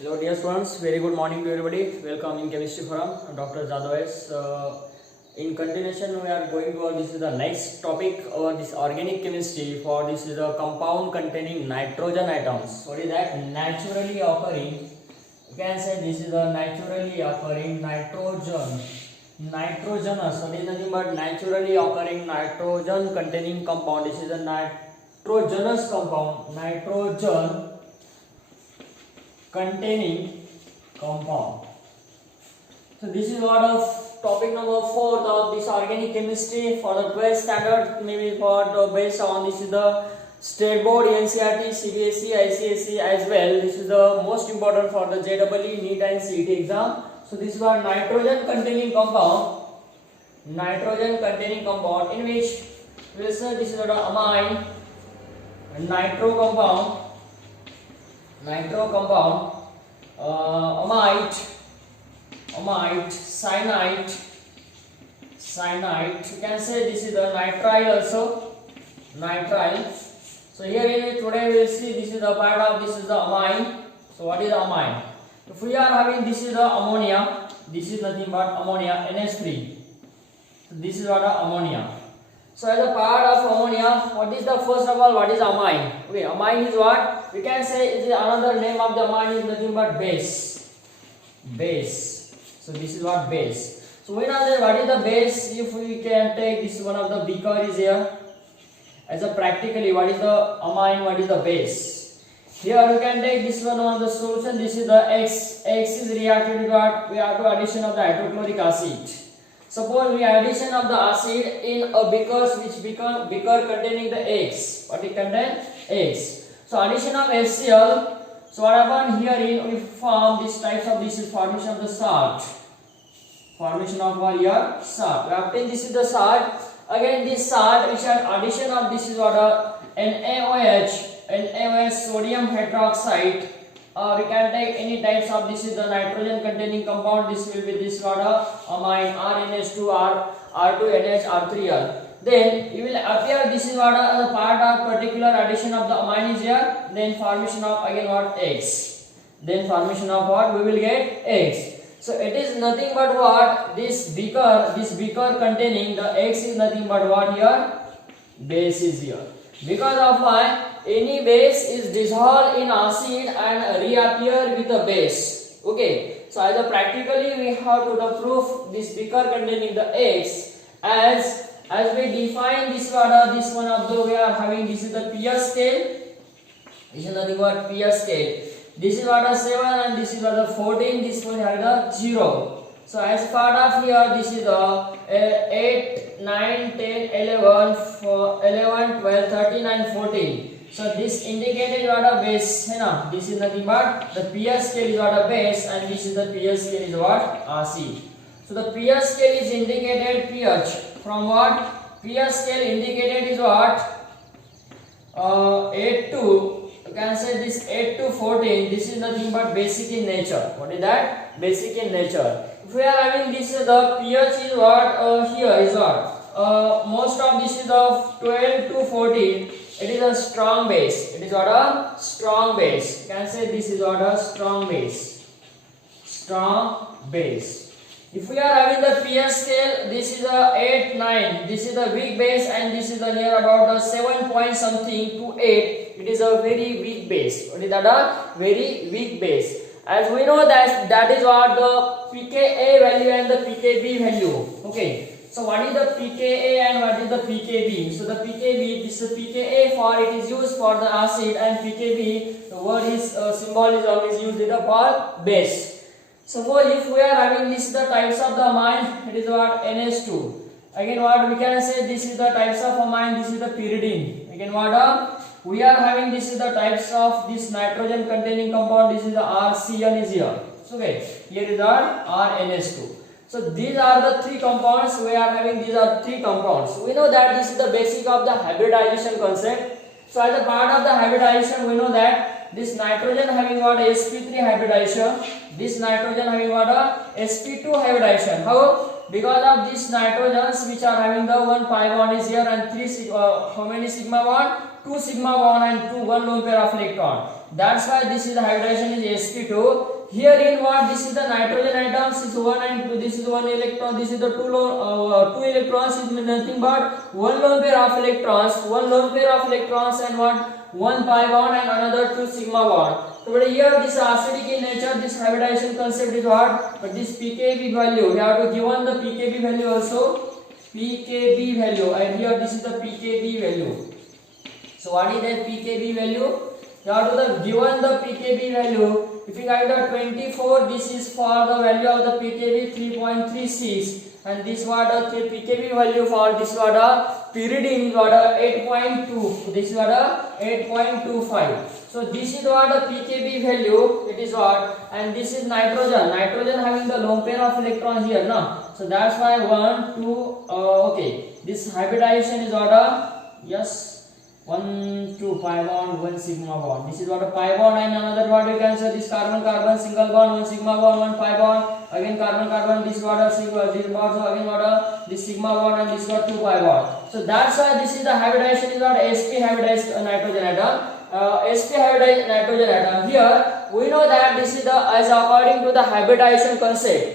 Hello dear students, very good morning to everybody. Welcome in Chemistry Forum. I'm Dr. Jadhav S. In continuation we are going to this is the next topic over this organic chemistry. For this is a compound containing nitrogen atoms. What is that? Naturally occurring. You can say this is a naturally occurring nitrogen. Nitrogenous. What is nothing but naturally occurring nitrogen containing compound. This is a nitrogenous compound. Nitrogen containing compound. So this is what of topic number 4 of this organic chemistry for the 12th standard, maybe for the based on this is the state board, NCERT, CBSE, ICSE as well. This is the most important for the JEE, NEET and CET exam. So this is what nitrogen containing compound. Nitrogen containing compound in which we will say this is what amine, nitro compound, amide, cyanide. You can say this is the nitrile also, nitrile. So here today we will see this is the part of this is the amine. So what is the amine? If we are having this is the ammonia, this is nothing but ammonia, NH3. So this is what ammonia. So as a part of ammonia, what is the first of all? What is amine? Okay, amine is what we can say is another name of the amine is nothing but base. Base. So this is what base. So we know that what is the base. If we can take this one of the beaker is here. As a practically, what is the amine? What is the base? Here we can take this one of the solution. This is the X. X is reacted with what? We have to addition of the hydrochloric acid. Suppose we addition of the acid in a beaker containing the X. What it contain? X. So addition of HCl. So what happen here we form this types of this is formation of the salt. Formation of what here? Salt. We obtain this is the salt. Again this salt which has addition of this is what NaOH, sodium hydroxide. We can take any types of this is the nitrogen containing compound. This will be this water amine RNH2 R2NH R3L. Then you will appear this is water as a part of particular addition of the amine is here. Then formation of again what X. Then formation of what we will get X. So it is nothing but what this beaker containing the X is nothing but what here base is here. Because of why any base is dissolved in acid and reappear with a base. Okay. So as a practically we have to the proof this beaker containing the X as we define this water, this one of the we are having this is the PS scale. This is nothing but PS scale. This is water 7 and this is water 14. This one has the 0. So as part of here this is the 8, 9, 10, 11, 12, 13 and 14. So this indicated water base. This is nothing but the PS scale is water base and this is the PS scale is what? Acid. So the PS scale is indicated pH. From what? PS scale indicated is what? 8 to you can say this 8 to 14. This is nothing but basic in nature. What is that? Basic in nature. If we are having this the pH is what here is what most of this is the 12 to 14. It is a strong base. It is what a strong base. You can say this is what a strong base. Strong base. If we are having the pH scale, this is a 8, 9. This is the weak base and this is the near about the 7 point something to 8. It is a very weak base. What is that? A very weak base. As we know that is what the pKa value and the pKb value. Okay. So what is the pKa and what is the pKb? So the pKb, this is pKa for it is used for the acid and pKb, the word is symbol is always used for base. So if we are having this the types of the amine, it is what NH2. Again what we can say this is the types of amine, this is the pyridine. Again what we are having this is the types of this nitrogen containing compound, this is the RCl is here. So okay, here is our RNH2. So these are the three compounds we are having. These are three compounds. We know that this is the basic of the hybridization concept. So as a part of the hybridization, we know that this nitrogen having what sp3 hybridization. This nitrogen having what sp2 hybridization. How? Because of these nitrogens which are having the one pi bond is here and how many sigma bond? 2 sigma bond and 1 lone pair of electron. That's why this is the hybridization is sp2. Here in what, this is the nitrogen atoms is 1 and 2, this is 1 electron, this is the two electrons is nothing but one lone pair of electrons, and one pi bond and another 2 sigma bond. So but here this acidic in nature, this hybridization concept is what, but this pKb value, we have to given the pKb value also, pKb value, and here this is the pKb value. So what is that pKb value? You have to given the pKb value. If you write the 24, this is for the value of the pKb 3.36, and this what the pKb value for this what pyridine is what 8.2. This is what 8.25. So this is what the pKb value. It is what, and this is nitrogen. Nitrogen having the lone pair of electrons here, no? So that's why 1, 2. Okay, this hybridization is what yes. 1, 2 pi bond, 1 sigma bond. This is what a pi bond, and another what you can say this carbon carbon single bond, 1 sigma bond, 1 pi bond. Again carbon carbon, this what a single, this bond, so again what a this sigma bond, and this what 2 pi bond. So that's why this is the hybridization is what sp hybridized nitrogen atom. Sp hybridized nitrogen atom. Here we know that this is the as according to the hybridization concept.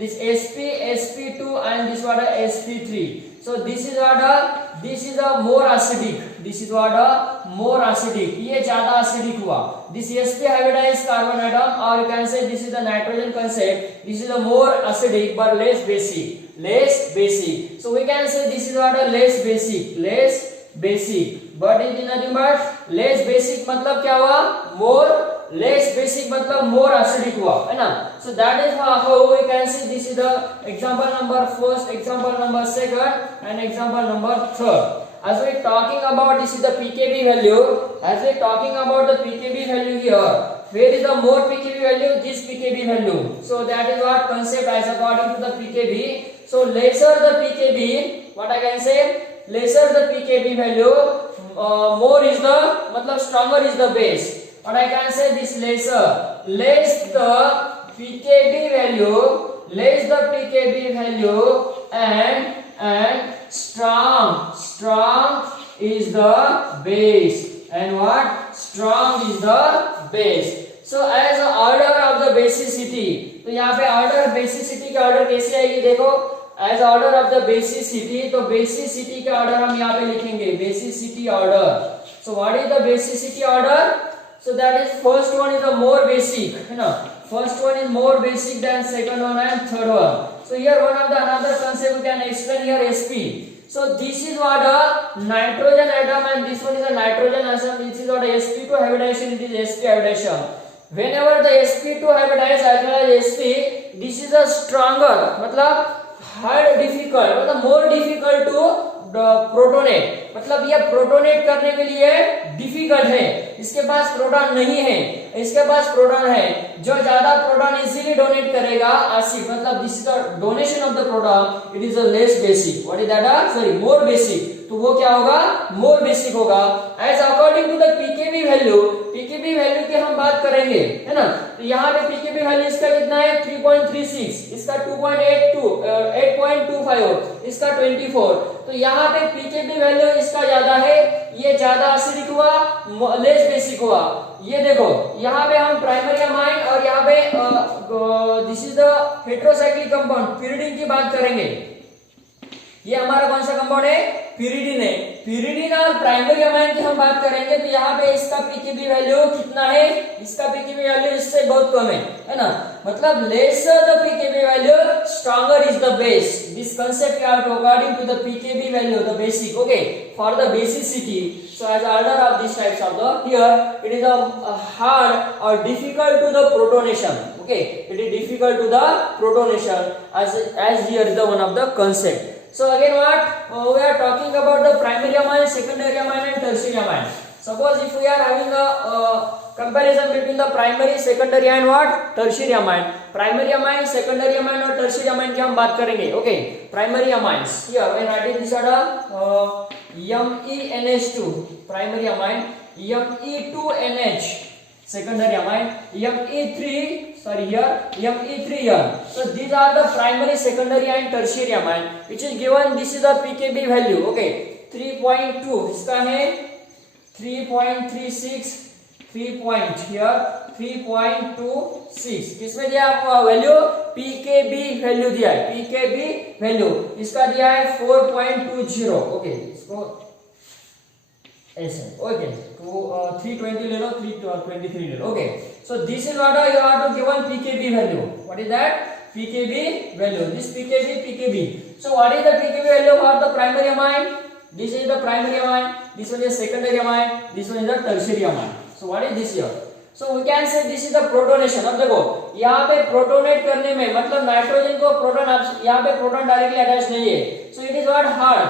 This sp, sp2, and this what a sp3. So this is what this is a more acidic. This is what a more acidic. ये ज़्यादा acidic हुआ. This sp hybridized carbon atom, or you can say this is the nitrogen concept. This is a more acidic but less basic. So we can say this is what a less basic. But it is nothing but less basic. मतलब क्या हुआ? More. Less basic मतलब more acidic हुआ, है ना? So that is how we can see this is the example number first, example number second, and example number third. As we talking about this is the pKb value. As we talking about the pKb value here, where is the more pKb value? This pKb value. So that is what concept as according to the pKb. So lesser the pKb, what I can say? Lesser the pKb value, more is the मतलब stronger is the base. Or I can say this less the pKb value, and strong is the base, and what strong is the base. So as a order of the basicity, तो यहाँ पे order basicity का order कैसे आएगी देखो, as order of the basicity, तो basicity का order हम यहाँ पे लिखेंगे basicity order. So what is the basicity order? So that is first one is the more basic, you know. First one is more basic than second one and third one. So here one of the another concept we can explain here sp. So this is what a nitrogen atom, and this one is a nitrogen atom. This is what a sp2 hybridization. It is sp hybridization. Whenever the sp2 hybridizes as well as sp, this is a stronger, मतलब hard difficult, मतलब more difficult to protonate, मतलब ये protonate करने के लिए difficult है. इसके पास proton नहीं है, इसके पास प्रोटॉन है. जो ज्यादा प्रोटॉन इजीली डोनेट करेगा एसिड, मतलब this is the donation of the proton, it is a less basic. What is that? Sorry, more basic. तो वो क्या होगा? मोर बेसिक होगा. As according to the pKb value की हम बात करेंगे, है ना. तो यहाँ पे पीकेबी वैल्यू इसका कितना है? 3.36, इसका 8.25, इसका 24. तो यहाँ पे पीकेबी वैल्यू इसका ज्यादा है, ये ज्यादा एसिडिक हुआ, लेस बेसिक हुआ. ये देखो यहाँ पे हम प्राइमरी अमाइन और यहाँ पे this is the heterocyclic compound pyridine की बात करेंगे. ये हमारा कौन सा कंपाउंड है? pyridine है. pyridine और प्राइमरी अमाइन की हम बात करेंगे तो यहाँ पे इसका पीकेबी वैल्यू कितना है? इसका पीकेबी वैल्यू इससे बहुत कम है ना. मतलब lesser the pKb value, stronger is the base. This concept you have to according to the pKb value, the basic, okay, for the basicity. So as order of these types of the, here it is a hard or difficult to the protonation. Okay, it is difficult to the protonation as here is the one of the concept. So again what we are talking about the primary amine, secondary amine and tertiary amine. Suppose if we are having a comparison between the primary, secondary and what tertiary amine. Primary amine, secondary amine और tertiary amine की हम बात करेंगे. Okay, primary amines. Here when writing this order MENH2 primary amine, Me2NH secondary amine, Me3N. So these are the primary, secondary and tertiary amine which is given. This is the pKb value. Okay, 3.2 इसका है 3.36, 3 point here 3.26, किसमें दिया आपको value? pKb value दिया है, pKb value इसका दिया है 4.20। ओके, इसको ऐसे, ओके, तो 320 ले लो, 323 ले लो। Okay, so this is what you have to given pKb value. What is that? pKb value, this pKb. So what is the pKb value for the primary amine? This is the primary amine, this one is secondary amine, this one is the tertiary amine. So what is this here? So we can say this is the protonation। अब देखो यहाँ पे protonate करने में मतलब nitrogen को proton, यहाँ पे प्रोटॉन डायरेक्टली अटैच नहीं है, so it is what hard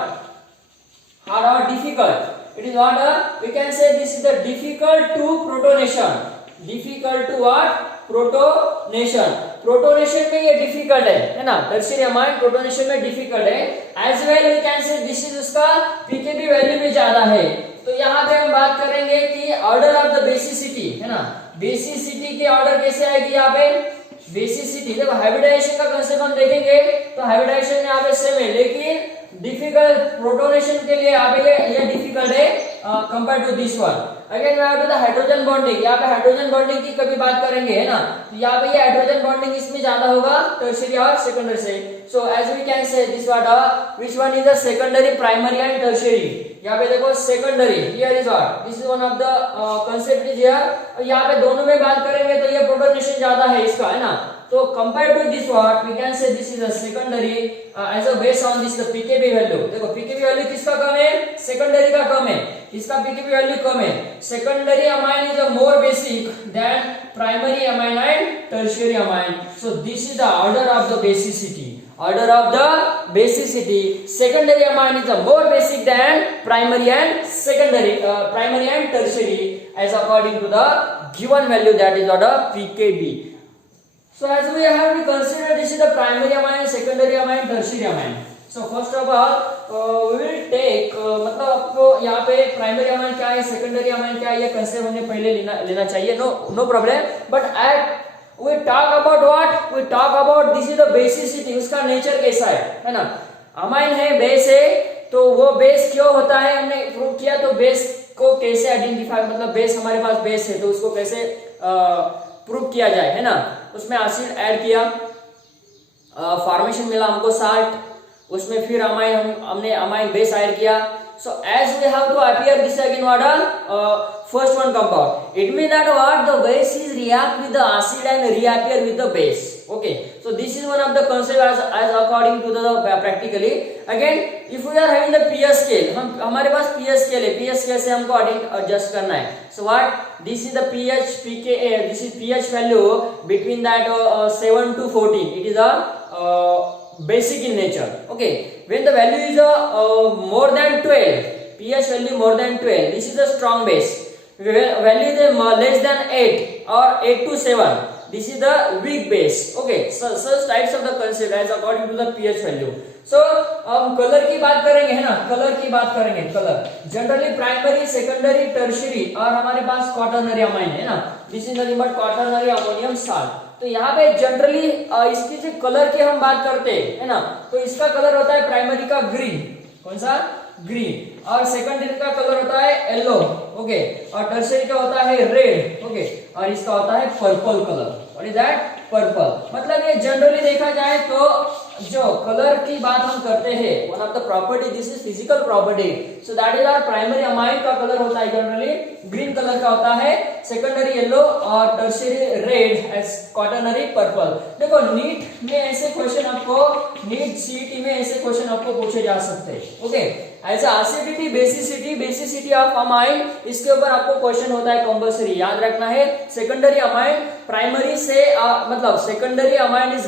or difficult। It is what we can say this is the difficult to protonation, difficult to what? Protonation. Protonation में ये डिफिकल्ट है ना, टर्शियरी अमाइन प्रोटोनेशन में difficult है। As well we can say this is उसका pKb value भी ज्यादा है। तो यहाँ पे हम बात करेंगे कि ऑर्डर ऑफ द बेसिसिटी है ना, बेसिसिटी की ऑर्डर कैसे आएगी यहाँ पे? बेसिसिटी देखो हाइब्रिडाइजेशन का कंसेप्ट हम देखेंगे तो हाइब्रिडाइजेशन यहाँ पे सेम है, लेकिन डिफिकल्ट प्रोटोनेशन के लिए यहाँ पे ये डिफिकल्ट है compare to this one. Again we have to the hydrogen bonding, यहाँ पे हाइड्रोजन बॉन्डिंग की कभी बात करेंगे है ना, तो यहाँ पे ये हाइड्रोजन बॉन्डिंग इसमें ज्यादा होगा टर्शियरी और सेकेंडरी से। So as we can say this what which one is the secondary, primary and tertiary. यहाँ पे देखो secondary, here is what, this is one of the concept is here. यहाँ पे दोनों में बात करेंगे तो ये प्रोटोनेशन ज्यादा है इसका है ना, तो compared to this what we can say this is a secondary as a based on this the pKb value। देखो pKb वैल्यू किसका कम है? सेकेंडरी का कम है, इसका pKb वैल्यू कम है। Secondary amine is a more basic than primary amine and tertiary amine. So this is the order of the basicity, order of the basicity। secondary amine is a more basic than primary and secondary primary and tertiary as according to the given value, that is the pKb। So as we have to consider this is the primary amine, secondary amine, tertiary amine। So first of all we will take मतलब आपको यहाँ पे primary amine क्या है, secondary amine क्या है, ये concept हमने पहले लेना चाहिए, no problem. But at we talk about what? We talk about this is the basicity, उसका नेचर कैसा है ना। अमाइन है, बेस है, तो वो बेस क्यों होता है हमने प्रूव किया। तो बेस को कैसे आइडेंटिफाई, मतलब बेस हमारे पास बेस है तो उसको कैसे प्रूव किया जाए है ना। उसमें एसिड ऐड किया, फॉर्मेशन मिला हमको साल्ट, उसमें फिर अमाइन हमने अमाइन बेस ऐड किया। So as we have to appear this again what first one compound, it means that what the base is react with the acid and reappear with the base। Okay, so this is one of the concept as according to the practically। Again if we are having the pH scale, हम हमारे पास pH scale है, pH scale से हमको adjust करना है। So what this is the pH pKa, this is pH value between that 7 to 14, it is a basic in nature। Okay, when the value is more than 12, pH value more than 12, this is a strong base। Value is less than 8 or 8 to 7, this is the weak base। Okay, so such types of the concept as according to the pH value। So colour की बात करेंगे है ना, colour की बात करेंगे। Colour generally primary, secondary, tertiary और हमारे पास क्वाटरनरी अमाइन है ना, this is nothing but quaternary ammonium salt. तो यहाँ पे जनरली इसकी जो कलर की हम बात करते हैं है ना, तो इसका कलर होता है प्राइमरी का ग्रीन, कौन सा? ग्रीन। और सेकेंडरी का कलर होता है येलो। ओके, और टर्शियरी का होता है रेड। ओके, और इसका होता है purple colour. What is that? Purple. मतलब ये जनरली देखा जाए तो जो कलर की बात हम करते हैं, one of the property, this is physical property. So that is our primary amine का कलर होता है जनरली ग्रीन कलर का होता है, सेकेंडरी येलो और tertiary red, as quaternary purple. देखो नीट में ऐसे क्वेश्चन आपको, नीट सीईटी में ऐसे क्वेश्चन आपको पूछे जा सकते हैं। Okay, as acidity, basicity, basicity of amine, इसके ऊपर आपको क्वेश्चन होता है कंपल्सरी, याद रखना है। सेकेंडरी अमाइन प्राइमरी से मतलब secondary amine is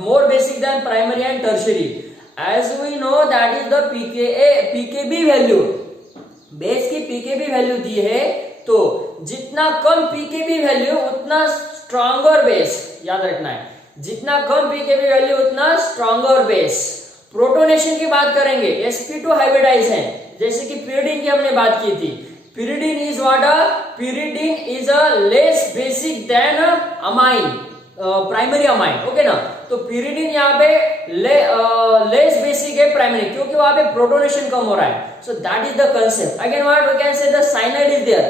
more basic than primary and tertiary. As we know that is the pKb value, base की पीकेबी वैल्यू दी है, तो जितना कम पीकेबी वैल्यू उतना स्ट्रॉन्गर बेस, याद रखना है। जितना कम पीकेबी वैल्यू उतना स्ट्रॉन्गर बेस। प्रोटोनेशन की बात करेंगे, sp2 हाइब्रिडाइज है, जैसे कि pyridine की हमने बात की थी। pyridine is what? pyridine is a less basic than amine। Primary amine, okay ना। तो pyridine यहाँ पे लेस बेसिक है प्राइमरी, क्योंकि वहां पे प्रोटोनेशन कम हो रहा है। So that is the concept. Again what we can say, the cyanide is there,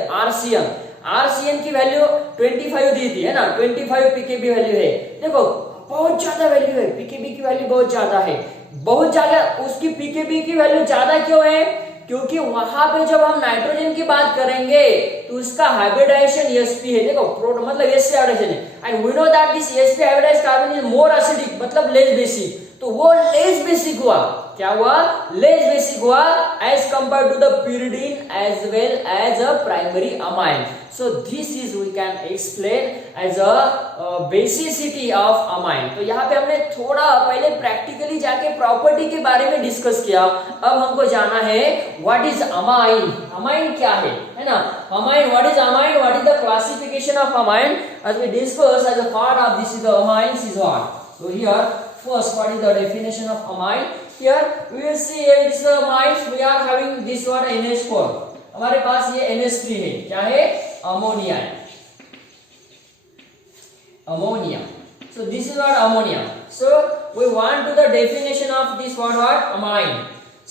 RCN की वैल्यू 25 दी थी, है ना, 25 पीकेबी वैल्यू है। देखो बहुत ज्यादा वैल्यू है, पीकेबी की वैल्यू बहुत ज्यादा है, बहुत ज्यादा। उसकी पीकेबी की वैल्यू ज्यादा क्यों है? क्योंकि वहां पे जब हम नाइट्रोजन की बात करेंगे तो उसका हाइब्रिडाइजेशन sp है। देखो मतलब sp हाइब्रिडाइजेशन है, and we know that this sp hybridised carbon is more acidic, मतलब लेस बेसिक। तो वो लेस बेसिक हुआ, क्या हुआ? लेस बेसिक हुआ as compare to the pyridine as well as a primary amine. So this is we can explain as a basicity of amine. तो यहाँ पे हमने थोड़ा पहले प्रैक्टिकली जाके प्रॉपर्टी के बारे में डिस्कस किया। अब हमको जाना है व्हाट इज अमाइन, अमाइन क्या है ना। Amine, what is amine, what is the classification of amine as we discuss as a part of this is the amines is what. So here first, what is the definition of amine? Here we will see, here is the amines, we are having this one NH4, हमारे पास ये NH3 है, क्या है? Ammonia, ammonia. So this is what ammonia. So we want to the definition of this what amine.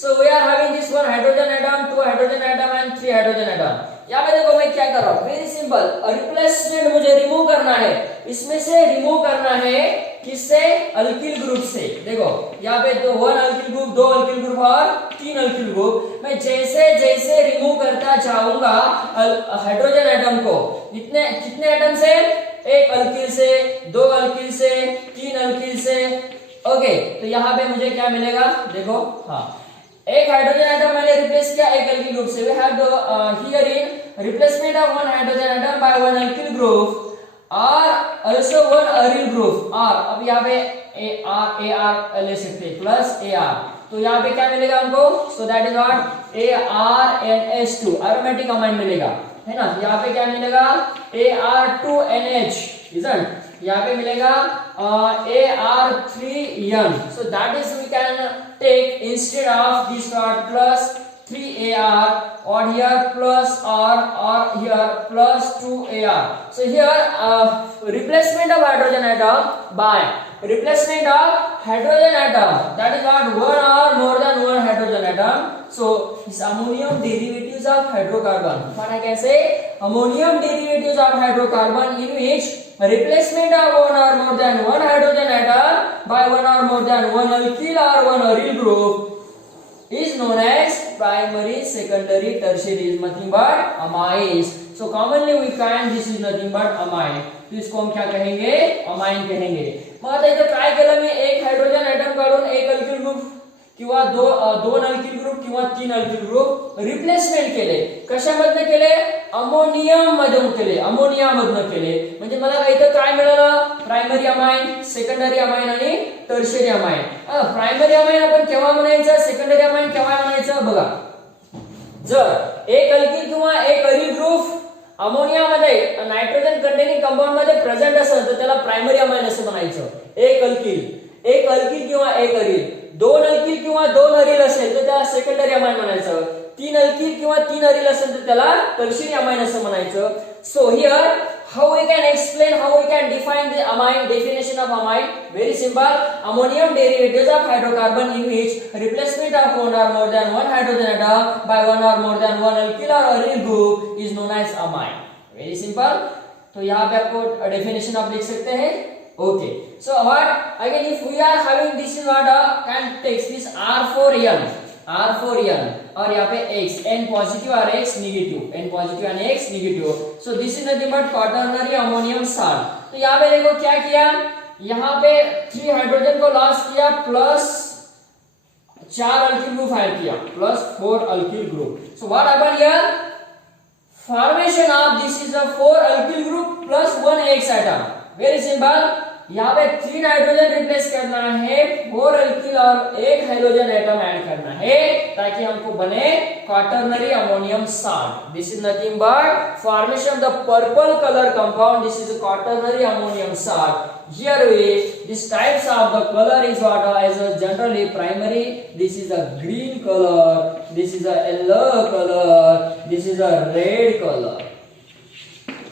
So we are having this one hydrogen atom, 2 hydrogen atom and 3 hydrogen atom. यहाँ पे देखो मैं क्या कर रहा हूँ, वेरी सिंपल, रिप्लेसमेंट मुझे remove करना है। इसमें से रिमूव करना है किससे? अल्किल ग्रुप से। देखो यहाँ पे 1 अल्किल ग्रुप, 2 अल्किल ग्रुप और 3 अल्किल ग्रुप। मैं जैसे जैसे रिमूव करता जाऊंगा हाइड्रोजन एटम को, कितने एटम से? 1 अल्किल से, 2 अल्किल से, 3 अल्किल से, ओके। तो यहाँ पे मुझे क्या मिलेगा? देखो, हाँ, एक हाइड्रोजन एटम मैंने रिप्लेस किया 1 अल्किल ग्रुप से। We have here in replacement of 1 hydrogen atom by 1 alkyl group और आल्सो 1 अरिल ग्रुप। और अब यहाँ पे AR ले सकते हैं प्लस AR। तो यहाँ पे क्या मिलेगा हमको? सो that is what ARNH2 aromatic amine मिलेगा, है ना। यहाँ पे क्या मिलेगा? AR2NH, isn't. यहाँ पे मिलेगा AR3N। So that is we can take instead of this word plus 3AR or here plus R or here plus 2AR. So here replacement of hydrogen atom by replacement of hydrogen atom, that is what 1 or more than 1 hydrogen atom. So this ammonium derivatives of hydrocarbon, what I can say, ammonium derivatives of hydrocarbon in which replacement of 1 or more than 1 hydrogen atom by 1 or more than 1 alkyl or 1 aryl group is known as primary, secondary, tertiary, is nothing but amines. So commonly we find this is nothing but amine. तो इसको हम क्या कहेंगे? Amine कहेंगे। मग इथे काय केलं मी? 1 hydrogen atom काढून 1 अल्किल ग्रुप किंवा 2 अल्किल ग्रुप किंवा 3 अल्किल ग्रुप रिप्लेसमेंट केले। कशामधनं केले? अमोनियम मधून केले, अमोनिया मधनं केले। म्हणजे मला इथं काय मिळालं? प्रायमरी अमाइन, सेकंडरी अमाइन आणि टर्शियरी अमाइन। प्रायमरी अमाइन आपण केव्हा म्हणायचं, सेकंडरी अमाइन केव्हा म्हणायचं? बघा, जर 1 अल्किल किंवा 1 अरिल ग्रुप अमोनिया मध्ये नायट्रोजन कंटेनिंग कंपाऊंड मध्ये प्रेझेंट असेल तर त्याला प्रायमरी अमाइन असं म्हणायचं। 1 अल्किल किंवा 1 अरिल, 2 अल्किल किंवा 2 अरिल असेल तर त्याला सेकंडरी अमाइन म्हणायचं। 3 अल्किल किंवा 3 अरिल असेल तर त्याला टर्शियरी अमाइन असं म्हणायचं। So here how we can explain, how we can define the amine, definition of amine? Very simple, ammonium derivatives of hydrocarbon in which replacement of 1 or more than 1 hydrogen atom by 1 or more than 1 alkyl or aryl group is known as amine. Very simple. तो यहाँ पे आपको definition आप लिख सकते हैं। Okay. So what again, if we are having this is what can takes this R4N और यहाँ पे X, N पॉजिटिव और X निगेटिव, N पॉजिटिव और X negative. So this is nothing but quaternary ammonium salt। तो यहाँ पे देखो क्या किया, यहाँ पे 3 हाइड्रोजन को लॉस किया प्लस 4 अल्किल ग्रुप ऐड किया plus 4 alkyl group. So what happened here? Formation of this is a 4 alkyl group plus 1 X atom. Very simple. यहाँ पे 3 हाइड्रोजन रिप्लेस करना है, 4 अल्किल और 1 हाइड्रोजन एटम ऐड करना है ताकि हमको बने quaternary ammonium salt. This is nothing but formation of the purple colour compound, this is quaternary ammonium salt. Here we these types of the color is what as a generally primary, this is a green color, this is a yellow color, this is a red color।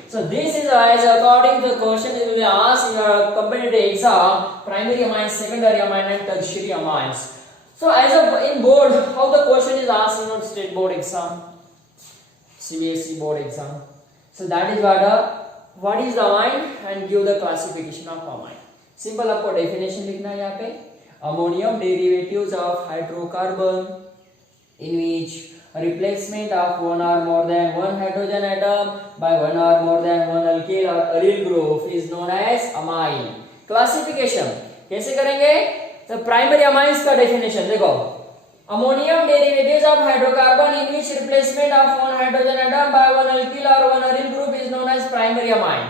So this is as according to the question it will be asked in your competitive exam, primary amines, secondary amines and tertiary amines. So as in board, how the question is asked in state board exam, CBSE board exam. So that is what is the amine and give the classification of amine. Simple आपको definition लिखना है यहाँ पे. Ammonium derivatives of hydrocarbon in which a replacement of one or more than one hydrogen atom by one or more than one alkyl or aryl group is known as amine. Classification कैसे करेंगे? तो primary amines का definition देखो, ammonium derivatives of hydrocarbon in which replacement of one hydrogen atom by one alkyl और one aryl group is known as primary amine.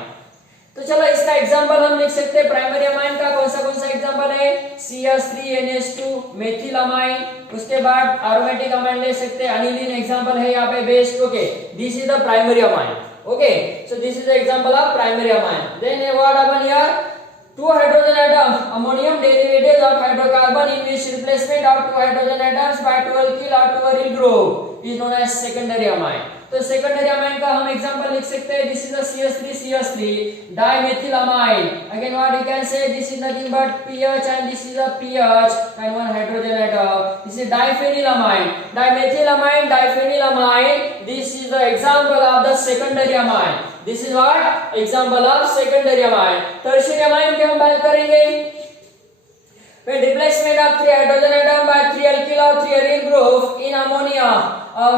तो चलो इसका example हम लिख सकते हैं प्राइमरी अमाइन का. कौन सा एग्जांपल है? CH3NH2 methyl amine. उसके बाद एरोमेटिक अमाइन ले सकते हैं, अनिलीन एग्जांपल है यहाँ पे best. Okay, this is the primary amine. Okay, so this is the example of primary amine. Then what happen here? Two hydrogen atoms, ammonium derivatives of hydrocarbon in which replacement of two hydrogen atoms by two alkyl or two aryl group is known as secondary amine. तो secondary amine का हम example लिख सकते हैं. This is the CH3 dimethyl amine. Again what you can say, this is nothing but PH and this is a PH and one hydrogen atom. This is diphenyl amine, dimethyl amine, diphenyl amine. This is the example of the secondary amine. This is what example of secondary amine. Tertiary amine की हम बात करेंगे. When replacement of three hydrogen atom by three alkyl or three aryl group in ammonia,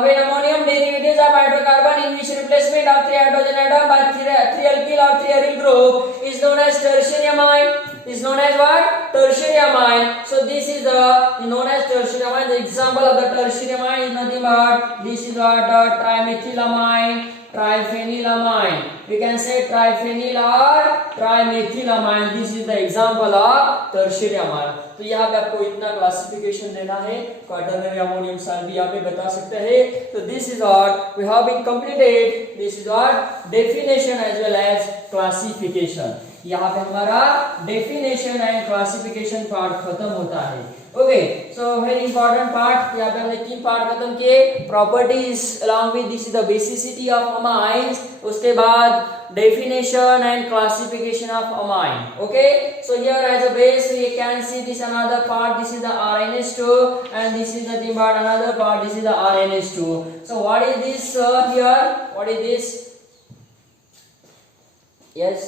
when ammonium derivatives of hydrocarbon in which replacement of three hydrogen atom by three alkyl or three aryl group is known as tertiary amine. Is known as what? Tertiary amine. So this is the known as tertiary amine. The example of the tertiary amine is nothing but this is what trimethylamine, triphenylamine. We can say triphenyl or trimethylamine. This is the example of tertiary amine. तो यहाँ पे आपको इतना classification देना है. Quaternary ammonium salt भी यहाँ पे बता सकते हैं. तो this is what we have been completed. This is what definition as well as classification. यहाँ पे हमारा डेफिनेशन एंड क्लासिफिकेशन पार्ट खत्म होता है. Okay, so very important part. यहाँ पे हमने 3 पार्ट खत्म किए. Properties along with this is the basicity of amines. उसके बाद definition and classification of amine. Okay, so here as a base we can see this another part. This is the RNH2 and this is nothing but another part. This is the RNH2. So what is this here? What is this? Yes.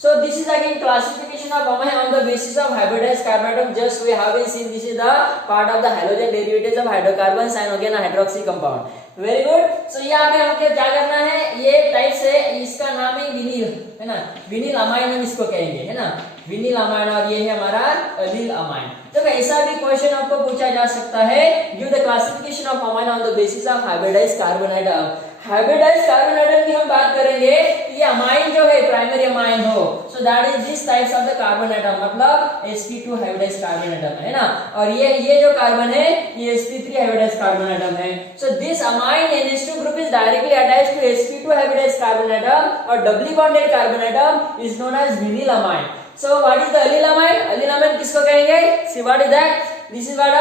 So this is again classification of amine on the basis of hybridized carbon atom. Just we have been seen this is the part of the halogen derivatives of hydrocarbons and again a hydroxy compound. Very good. So यहाँ पे हमको क्या करना है? ये type से इसका नाम है विनिल, है ना. विनिल अमाइन हम इसको कहेंगे, है ना. विनिल अमाइन और ये है हमारा अनिल अमाइन. तो ऐसा भी क्वेश्चन आपको पूछा जा सकता है. Give the classification of amine on the basis of hybridised carbon atom. Hybridised carbon atom की हम बात करेंगे. ये अमाइन जो है प्राइमरी अमाइन हो, सो that is this types of the carbon atom. मतलब sp2 हाइब्रिडाइज्ड कार्बन एटम है ना. और ये जो कार्बन है ये sp3 हाइब्रिडाइज्ड कार्बन एटम है. So this amine NH2 group is directly attached to sp2 hybridized carbon atom or doubly bonded carbon atom is known as vinyl amine. So what is the allyl amine? Allyl amine किसको कहेंगे? See what is that? This is what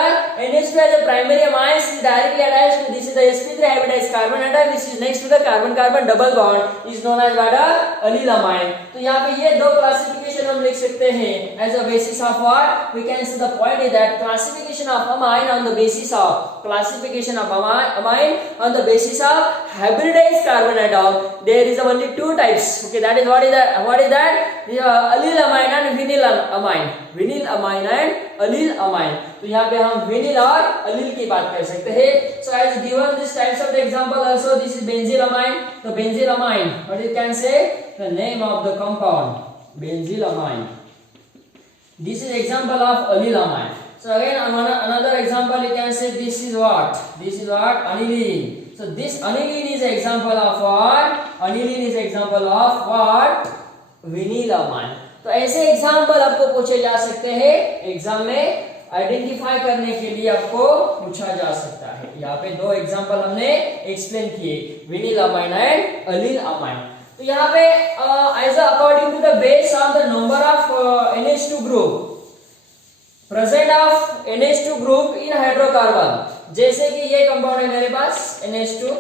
NH2 as a primary amine is directly attached to this is the sp3 hybridized carbon atom which is next to the carbon carbon double bond is known as what allyl amine. तो यहाँ पे ये दो classification हम लिख सकते हैं as a basis of what we can see. The point is that classification of amine on the basis of amine on the basis of hybridized carbon atom. There is only 2 types. Okay, that is what is that? Allyl amine and vinyl amine. Vinyl amine and allyl amine. तो यहाँ पे हम विनिल और अलील की बात कर सकते हैं. So as given this types of the example also, this is benzyl amine. So benzyl amine, what you can say? The name of the compound, benzyl amine. This is example of allyl amine. So again another example you can say this is what? This is what? Aniline. So this aniline is example of what? Aniline is example of what? Vinyl amine. तो ऐसे example आपको पूछे जा सकते हैं exam में. Identify करने के लिए आपको पूछा जा सकता है. यहाँ पे 2 एग्जाम्पल हमने एक्सप्लेन किए, vinyl amine and allyl amine. तो यहाँ पे as according to the base of the number of NH2 group present of NH2 group in hydrocarbon. जैसे कि ये कंपाउंड है मेरे पास NH2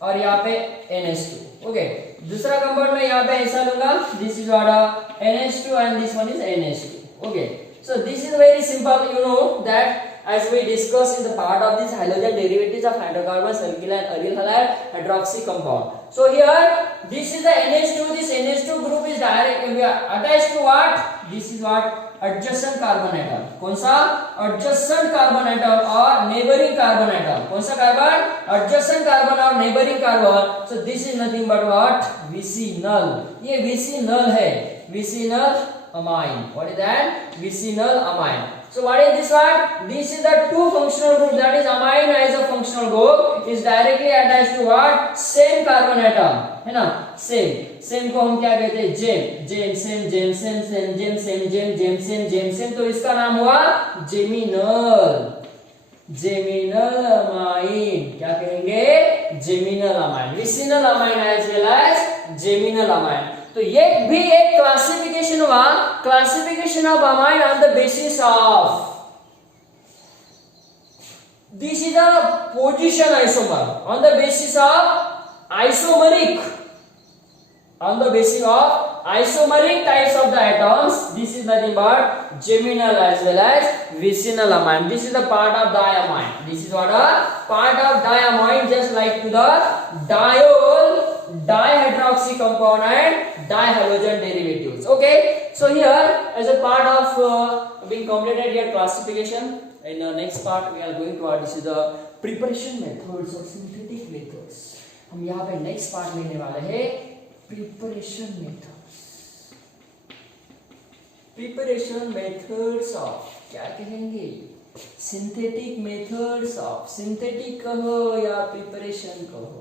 और यहाँ पे NH2. ओके, दूसरा कंपाउंड में यहाँ पे ऐसा लूंगा, this is what NH2 and this one is NH2. Okay, so this is very simple. You know that as we discussed in the part of this halogen derivatives of hydrocarbons, alkyl and aryl halide hydroxy compound. So here this is the NH2. This NH2 group is directly attached to what? This is what adjacent carbon atom. कौन सा? adjacent carbon atom और neighboring carbon atom. कौन सा carbon? adjacent carbon और neighboring carbon. So this is nothing but what? vicinal. ये vicinal है, vicinal amine. What is that? vicinal amine. So what is this one? This is the two functional group, that is amine as a functional group is directly attached to what? same carbon atom, है ना? same को हम क्या कहते हैं? GeM same, तो इसका नाम हुआ जेमिनल अमाइन. क्या कहेंगे? Geminal amine. Vicinal amine as well as geminal amine. तो ये भी एक क्लासिफिकेशन हुआ, classification of amine on the basis of this is the position isomer, on the basis of isomeric, on the basis of isomeric types of the atoms. This is nothing but geminal as well as vicinal amine. This is the part of diamine. This is what a part of diamine, just like to the diol, dihydroxy compound and dihalogen derivatives. Okay, so here as a part of being completed your classification, in the next part we are going to this is the preparation methods or synthetic methods. हम यहाँ पे next part लेने वाले हैं preparation methods of क्या कहेंगे? synthetic methods of, synthetic कहो या preparation कहो,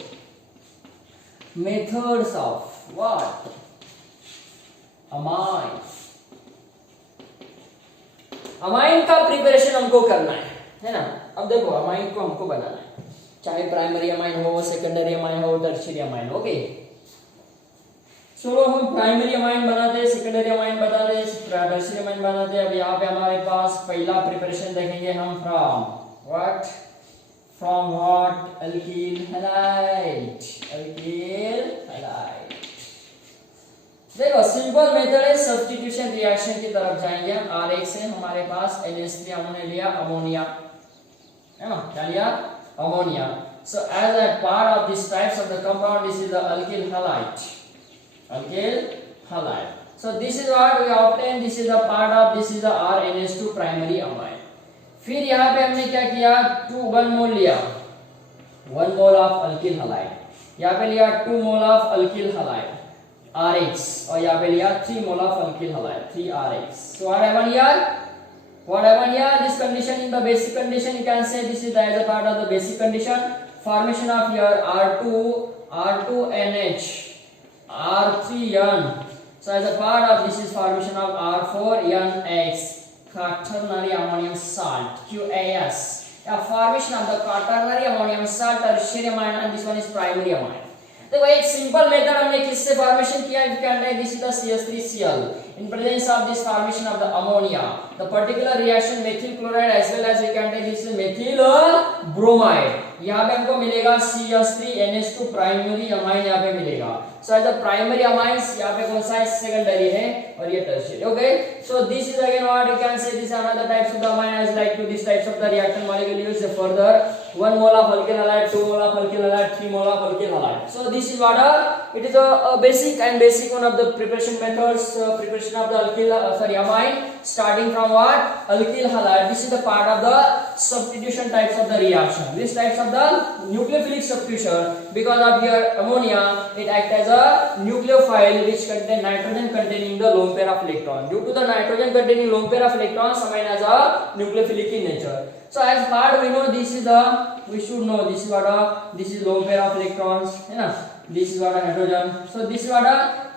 methods of what? amine. amine का preparation हमको करना है ना? अब देखो amine को हमको बनाना है, चाहे प्राइमरी अमाइन हो, सेकेंडरी अमाइन हो, टर्शियरी अमाइन हो. ओके, चलो हम प्राइमरी अमाइन बनाते हैं, सेकेंडरी अमाइन बनाते हैं, टर्शियरी अमाइन बनाते हैं. अब यहाँ पे हमारे पास पहला प्रिपरेशन देखेंगे हम फ्रॉम व्हाट? Alkyl halide. देखो सिंपल मेथड है, सब्स्टिट्यूशन रिएक्शन की तरफ जाएंगे हम. R1 से हमारे पास NH3 हमने लिया अमोनिया, है ना? क्या लिया? Ammonia. So as a part of these types of the compound, this is the alkyl halide. So this is what we obtain. This is the part of, this is the RNH2 primary amine. फिर यहाँ पे हमने क्या किया? 1 मोल लिया, 1 mole of alkyl halide. यहाँ पे लिया 2 mole of alkyl halide RH, और यहाँ पे लिया 3 mole of alkyl halide 3RH. So what happened here? This condition in the basic condition, you can say this is as a part of the basic condition. Formation of here R2NH, R3N. So as a part of this is formation of R4NX, quaternary ammonium salt, QAS. A formation of the quaternary ammonium salt, tertiary amine, and this one is primary amine. देखो एक simple method हमने किससे formation किया? If can write this is the CH3Cl in presence of this formation of the ammonia, the particular reaction methyl chloride as well as we can take this methyl bromide. यहाँ पे हमको मिलेगा CH3NH2 primary amine, यहाँ पे मिलेगा. So as a primary amines यहाँ पे कौन सा है? सेकेंडरी है, और ये tertiary. Okay, so this is again what you can say, this another types of the amine as like to this types of the reaction molecule used further 1 mole of alkyl halide, 2 mole of alkyl halide, 3 mole of alkyl halide. So this is what it is a basic one of the preparation methods, preparation of the alkyl amine, starting from what? Alkyl halide. This is the part of the substitution types of the reaction. These types of the nucleophilic substitution, because of your ammonia, it acts as a nucleophile which contain nitrogen containing the lone pair of electron. Due to the nitrogen containing lone pair of electrons, amine as a nucleophilic in nature. So as part we know this is the, we should know this is what this is lone pair of electrons, है ना? This is what hydrogen. So this is what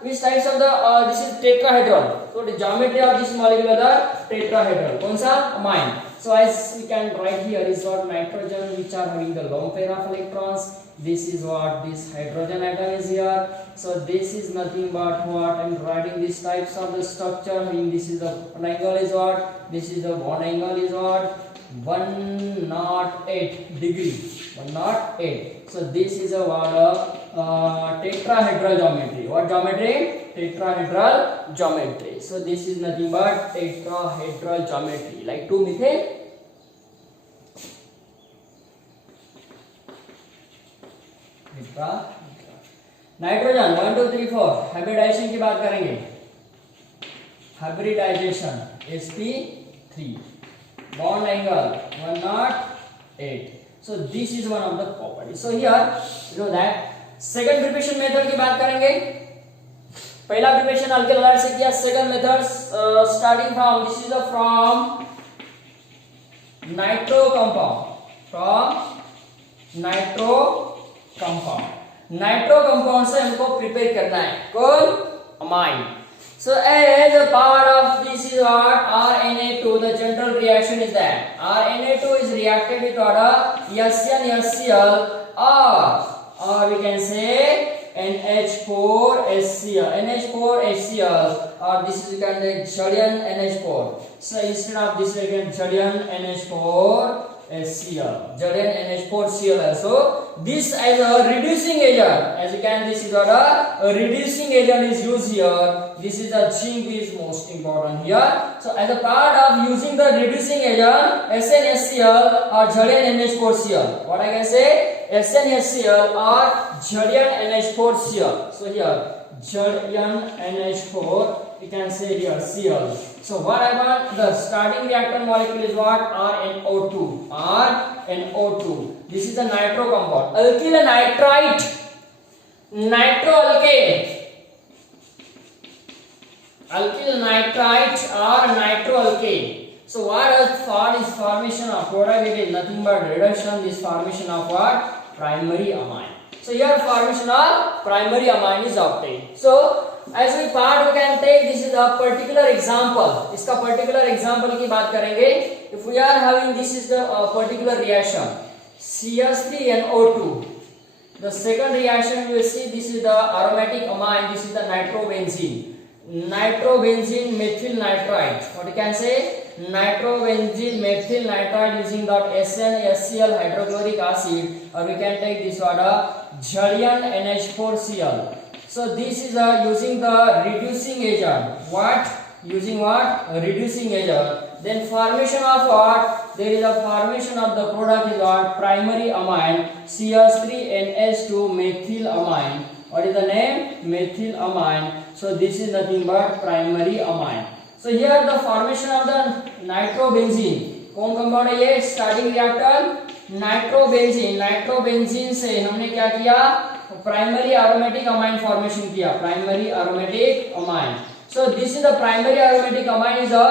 which types of the this is tetrahedral. So the geometry of this molecule is the tetrahedral. कौन सा? Amine. So as we can write here is what nitrogen which are having the lone pair of electrons. This is what this hydrogen atom is here. So this is nothing but what I'm writing these types of the structure. Having this is the bond angle is what? This is the bond angle is what? 108 degree. 108. So this is a what tetrahedral geometry. What geometry? Tetrahedral geometry. So this is nothing but tetrahedral geometry, like 2-methane. Nitrogen 1 2 3 4 hybridization की बात करेंगे. Hybridization sp3 bond angle 108. So this is one of the property. So here you know that second preparation method की बात करेंगे. पहला preparation alkyl halide से किया. Second method starting from this is the from nitro compound. Nitro compound से हमको prepare करना है कौन? Amine. So as a part of this is what RNA2, the general reaction is that RNA2 is reacted with what? SN-HCl or we can say NH4HCl. NH4HCl or this is called the Jadian NH4. So instead of this we can Jadian NH4HCl. Jadian NH4Cl also. This as a reducing agent. As you can, this is what a reducing agent is used here. This is the zinc is most important here. So as a part of using the reducing agent SN-HCl or Jadian NH4Cl. What I can say? SN-HCl or Jadian NH4Cl. So here Jadian NH4 you can say here Cl. So what I want, the starting reactant molecule is what? RNO2. RNO2. This is the nitro compound. Alkyl nitrite. Nitroalkane. Alkyl nitrite or nitroalkane. So what is formation of product? It is nothing but reduction. This formation of what? Primary amine. So here formation of primary amine is obtained. So as we part we can take this is a particular example. इसका particular example की बात करेंगे. If we are having this is the particular reaction CH3NO2. The second reaction you will see this is the aromatic amine. This is the nitrobenzene. Nitrobenzene methyl nitrite. What you can say? Nitrobenzene methyl nitrite using that SN-HCl hydrochloric acid, or we can take this water Jadian NH4Cl. So this is using the reducing agent. What? Using what? A reducing agent. Then formation of what? There is a formation of the product is what? Primary amine CH3NH2 methyl amine. What is the name? Methyl amine. So this is nothing but primary amine. So here the formation of the nitrobenzene. कौन compound है ये? Starting reactor nitrobenzene. Nitrobenzene से हमने क्या किया? Primary aromatic amine formation किया. Primary aromatic amine. So this is the primary aromatic amine is a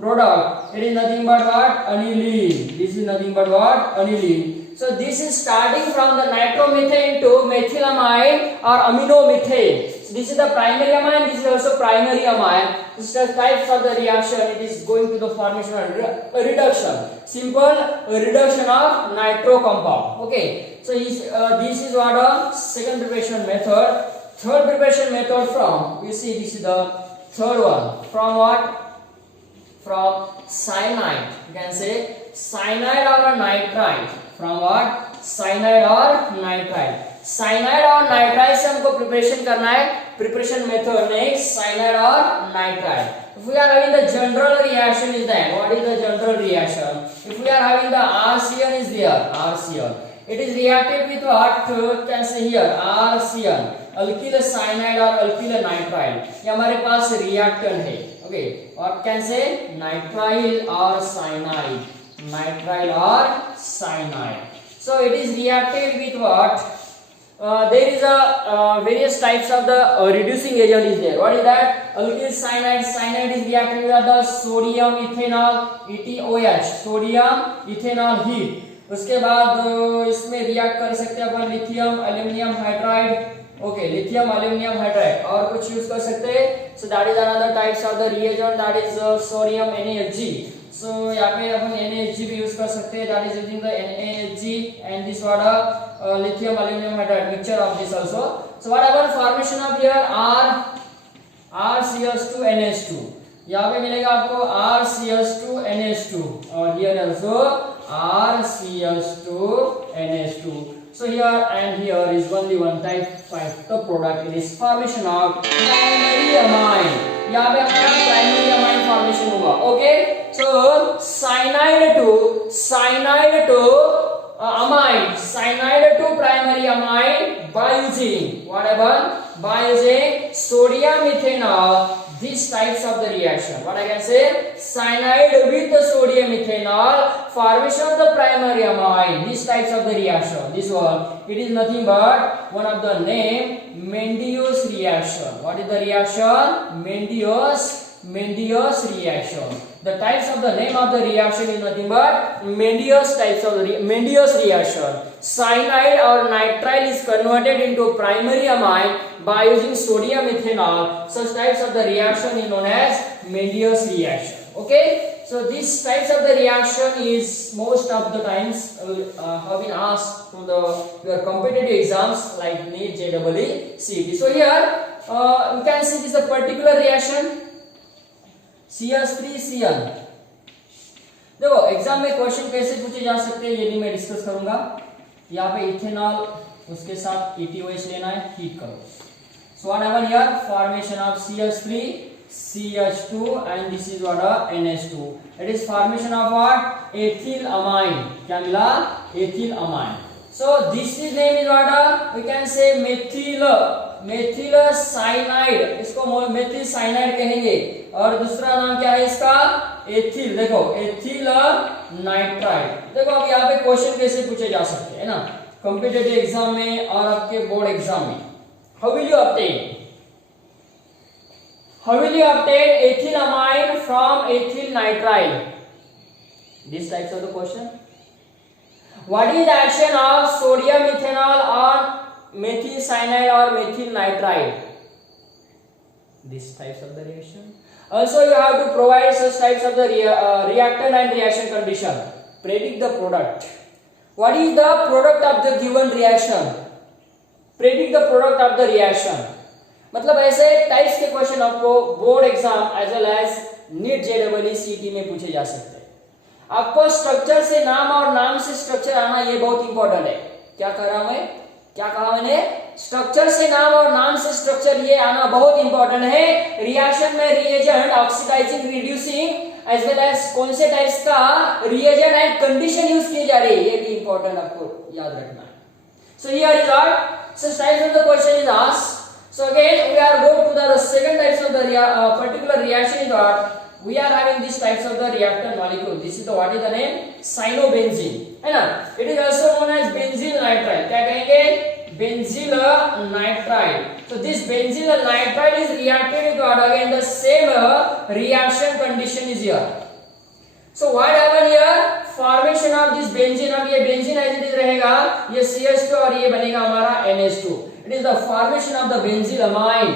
product. It is nothing but what? Aniline. This is nothing but what? Aniline. So this is starting from the nitromethane to methylamine or aminomethane. So this is the primary amine. This is also primary amine. This is the types of the reaction. It is going to the formation of reduction. Simple reduction of nitro compound. Okay. So this is what a second preparation method. Third preparation method from, you see this is the third one. From what? From cyanide. You can say cyanide or nitrite. From what? Cyanide or nitrite. Cyanide और nitrite से हमको preparation करना है. Preparation method next cyanide or nitrite. If we are having the general reaction is that, what is the general reaction? If we are having the RCN is there, RCN. It is reacted with what? Can say here RCN. Alkyl cyanide or alkyl nitrite. ये हमारे पास reactant है. Okay. What can say? Nitrile or cyanide. Nitrile or cyanide. So it is reacted with what? There is a various types of the reducing agent is there. What is that? Alkyl cyanide. Cyanide is reacted with the sodium ethanol ETOH. Sodium ethanol heat. उसके बाद इसमें react कर सकते हैं अपन lithium aluminium hydride. Okay, lithium aluminium hydride. और कुछ use कर सकते हैं. So that is another types of the reagent that is sodium NaHg. सो यहाँ पे अपन NaHg भी यूज कर सकते हैं. That is using the NaHg and this water lithium aluminum hydride mixture of this also. So what about formation of here RCH2NH2. यहाँ पे मिलेगा आपको RCH2NH2 और here also RCH2NH2. So here and here is only one type of the product. It is formation of primary amine. यहाँ पे हमारा primary amine formation हुआ. Okay. So cyanide to amine, cyanide to primary amine by using whatever, by using sodium ethanol. These types of the reaction, what I can say, cyanide with the sodium ethanol, formation of the primary amine. These types of the reaction, this one, it is nothing but one of the name Mendeus reaction. What is the reaction? Mendeus reaction. The types of the name of the reaction is nothing but Mendeus types of the Mendeus reaction. Cyanide or nitrile is converted into primary amine by using sodium ethanol. Such types of the reaction is known as Mendeus reaction. Okay, so these types of the reaction is most of the times have been asked from your competitive exams like NEET, JEE, CET. So here you can see this is a particular reaction. CH3Cl. देखो exam में question कैसे पूछे जा सकते हैं ये भी मैं डिस्कस करूंगा. यहाँ पे इथेनॉल उसके साथ ETOH लेना है, हीट करो. So what happened here? Formation of CH3, CH2 and this is what NH2. It is formation of what? Ethyl amine. क्या मिला? Ethyl amine. So this is name is what? We can say methyl cyanide. इसको methyl cyanide कहेंगे. और दूसरा नाम क्या है इसका? एथिल. देखो एथिल नाइट्राइड. देखो अब यहाँ पे क्वेश्चन कैसे पूछे जा सकते हैं ना कॉम्पिटिटिव एग्जाम में और आपके बोर्ड एग्जाम में. How will you obtain ethyl amine from ethyl nitride? These types of the question. What is the action of sodium ethanol on methyl cyanide or methyl nitride? These types of the reaction. Also you have to provide such types of the reactant and reaction condition. Predict the product. What is the product of the given reaction? Predict the product of the reaction. मतलब ऐसे types के question आपको board exam as well as NEET JEE CET में पूछे जा सकते हैं. आपको स्ट्रक्चर से नाम और नाम से स्ट्रक्चर आना ये बहुत इंपॉर्टेंट है. क्या कह रहा हूं मैं? क्या कहा मैंने? स्ट्रक्चर से नाम और नाम से स्ट्रक्चर ये आना बहुत इंपॉर्टेंट है. रिएक्शन में reagent, oxidizing, reducing as well as कौन से टाइप्स का रिएजेंट एंड कंडीशन यूज की जा रही है ये भी इंपॉर्टेंट आपको याद रखना है. So here is what such types of the question is asked. So again we are going to the second types of the particular reaction is what we are having these types of the reactant molecule. This is the what is the name? Cyanobenzene है ना. It is also known as benzyl nitride. क्या कहेंगे? Benzyl nitride. So this benzyl nitride is reacted with what? Again the same reaction condition is here. So what happen here? Formation of this benzene. अब ये benzene as it is रहेगा, ये CH2 और ये बनेगा हमारा NH2. It is the formation of the benzyl amine.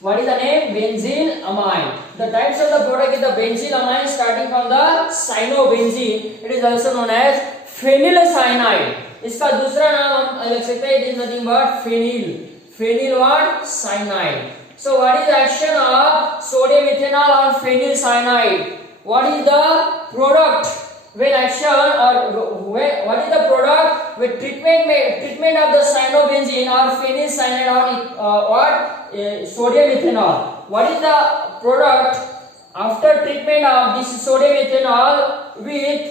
What is the name? Benzyl amine. The types of the product is the benzyl amine starting from the cyanobenzene. It is also known as phenylcyanide. इसका दूसरा नाम हम लिख सकते हैं. It is nothing but phenyl what? Cyanide. So what is the action of sodium ethanol on phenylcyanide? What is the product when action or what is the product with treatment of the cyanobenzene or phenylcyanide on sodium ethanol? What is the product after treatment of this sodium ethanol with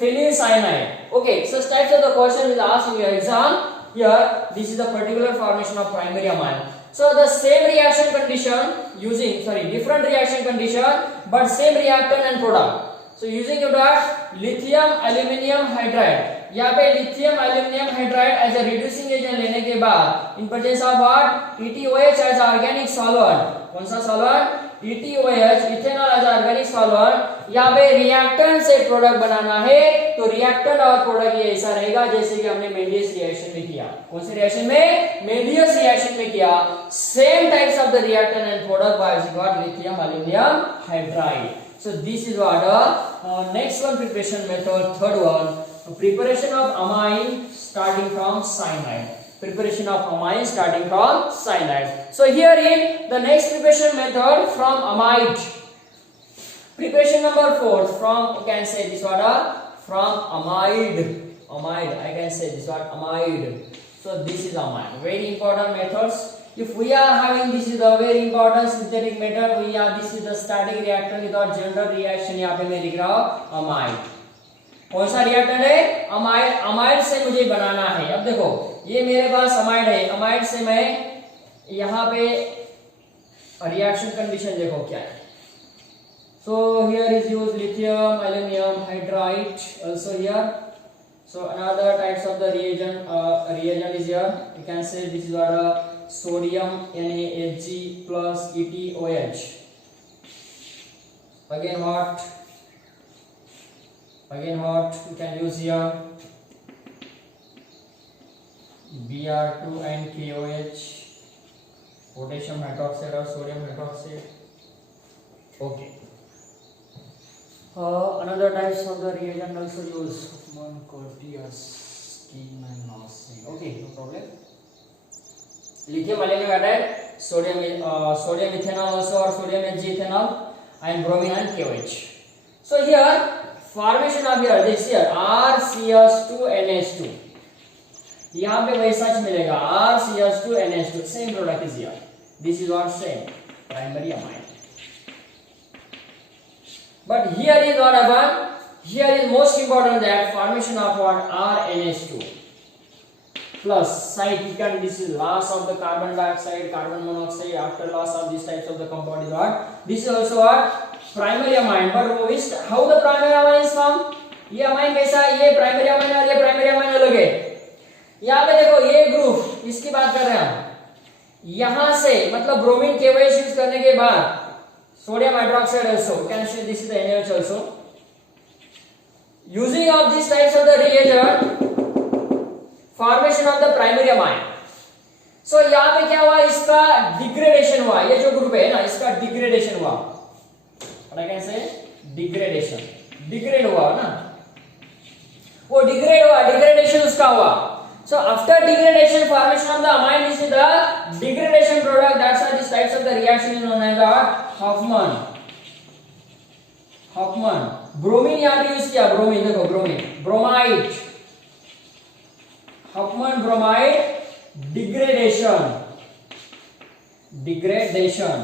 phenylcyanide? Okay, such types of the question is asked in your exam. Here this is the particular formation of primary amine. So the same reaction condition using different reaction condition but same reactant and product. So using that lithium aluminium hydride. यहाँ पे lithium aluminium hydride as a reducing agent लेने के बाद in presence of what? ETOH as organic solvent. कौन सा solvent? ETOH ethanol as organic solvent. यहाँ पे reactant से product बनाना है तो reactant और product ये ऐसा रहेगा जैसे कि हमने Mendeus reaction में किया. कौन से reaction में? Mendeus reaction में किया. Same types of the reactant and product by using what? Lithium aluminium hydride. So this is what next one preparation method. Third one, preparation of amine starting from cyanide. Preparation of amine starting from cyanide. So here in the next preparation method from amide. Preparation number 4 from you can say this what from amide. amide. I can say this word amide. So this is amide. Very important methods. If we are having, this is the very important synthetic method. We are, this is the static reactor without general reaction. यहाँ पे मैं लिख रहा हूँ amide. कौन सा reactor है? Amide. Amide से मुझे बनाना है. अब देखो ये मेरे पास अमाइड है. अमाइड से मैं यहाँ पे रिएक्शन कंडीशन देखो क्या है. So here is used lithium, aluminum hydride also here. So another types of the reagent is here. You can say this is what sodium NaHg plus EtOH. Again what you can use here? Br2 and KOH, potassium hydroxide or sodium hydroxide. Okay. Another types of the reagent also use Courtiers, schemanosin. Okay, no problem. Lithium aluminum hydride, sodium ethanol also, or sodium Hg-ethanol, and bromine and KOH. So here formation of here this here RCH2NH2. यहाँ पे वैसा ही मिलेगा RCH2NH2. Same product is here. This is what same primary amide. But here is what happened. Here is most important that formation of what RNH2 plus side. This is loss of the carbon dioxide, carbon monoxide. After loss of these types of the compound is what. This is also what primary amine. But which how the primary amine is formed? ये amine कैसा है? ये primary amine और ये primary amine अलग है. यहाँ पे देखो ये ग्रुप इसकी बात कर रहे हैं हम. यहाँ से मतलब ब्रोमीन KOH यूज करने के बाद sodium hydroxide also, you can say this is the NaOH also. Using of these types of the reagent, formation of the primary amine. So यहाँ पे क्या हुआ? इसका degradation हुआ. ये जो ग्रुप है ना इसका degradation हुआ. What I can say? Degradation. Degrade हुआ ना? वो degrade हुआ. Degradation उसका हुआ. So after degradation, formation of the amine, this is the degradation product. That's why these types of the reaction is known as the Hoffman. Bromine यहाँ पे use किया. Bromine देखो bromine. Bromide. Hoffman bromide degradation. Degradation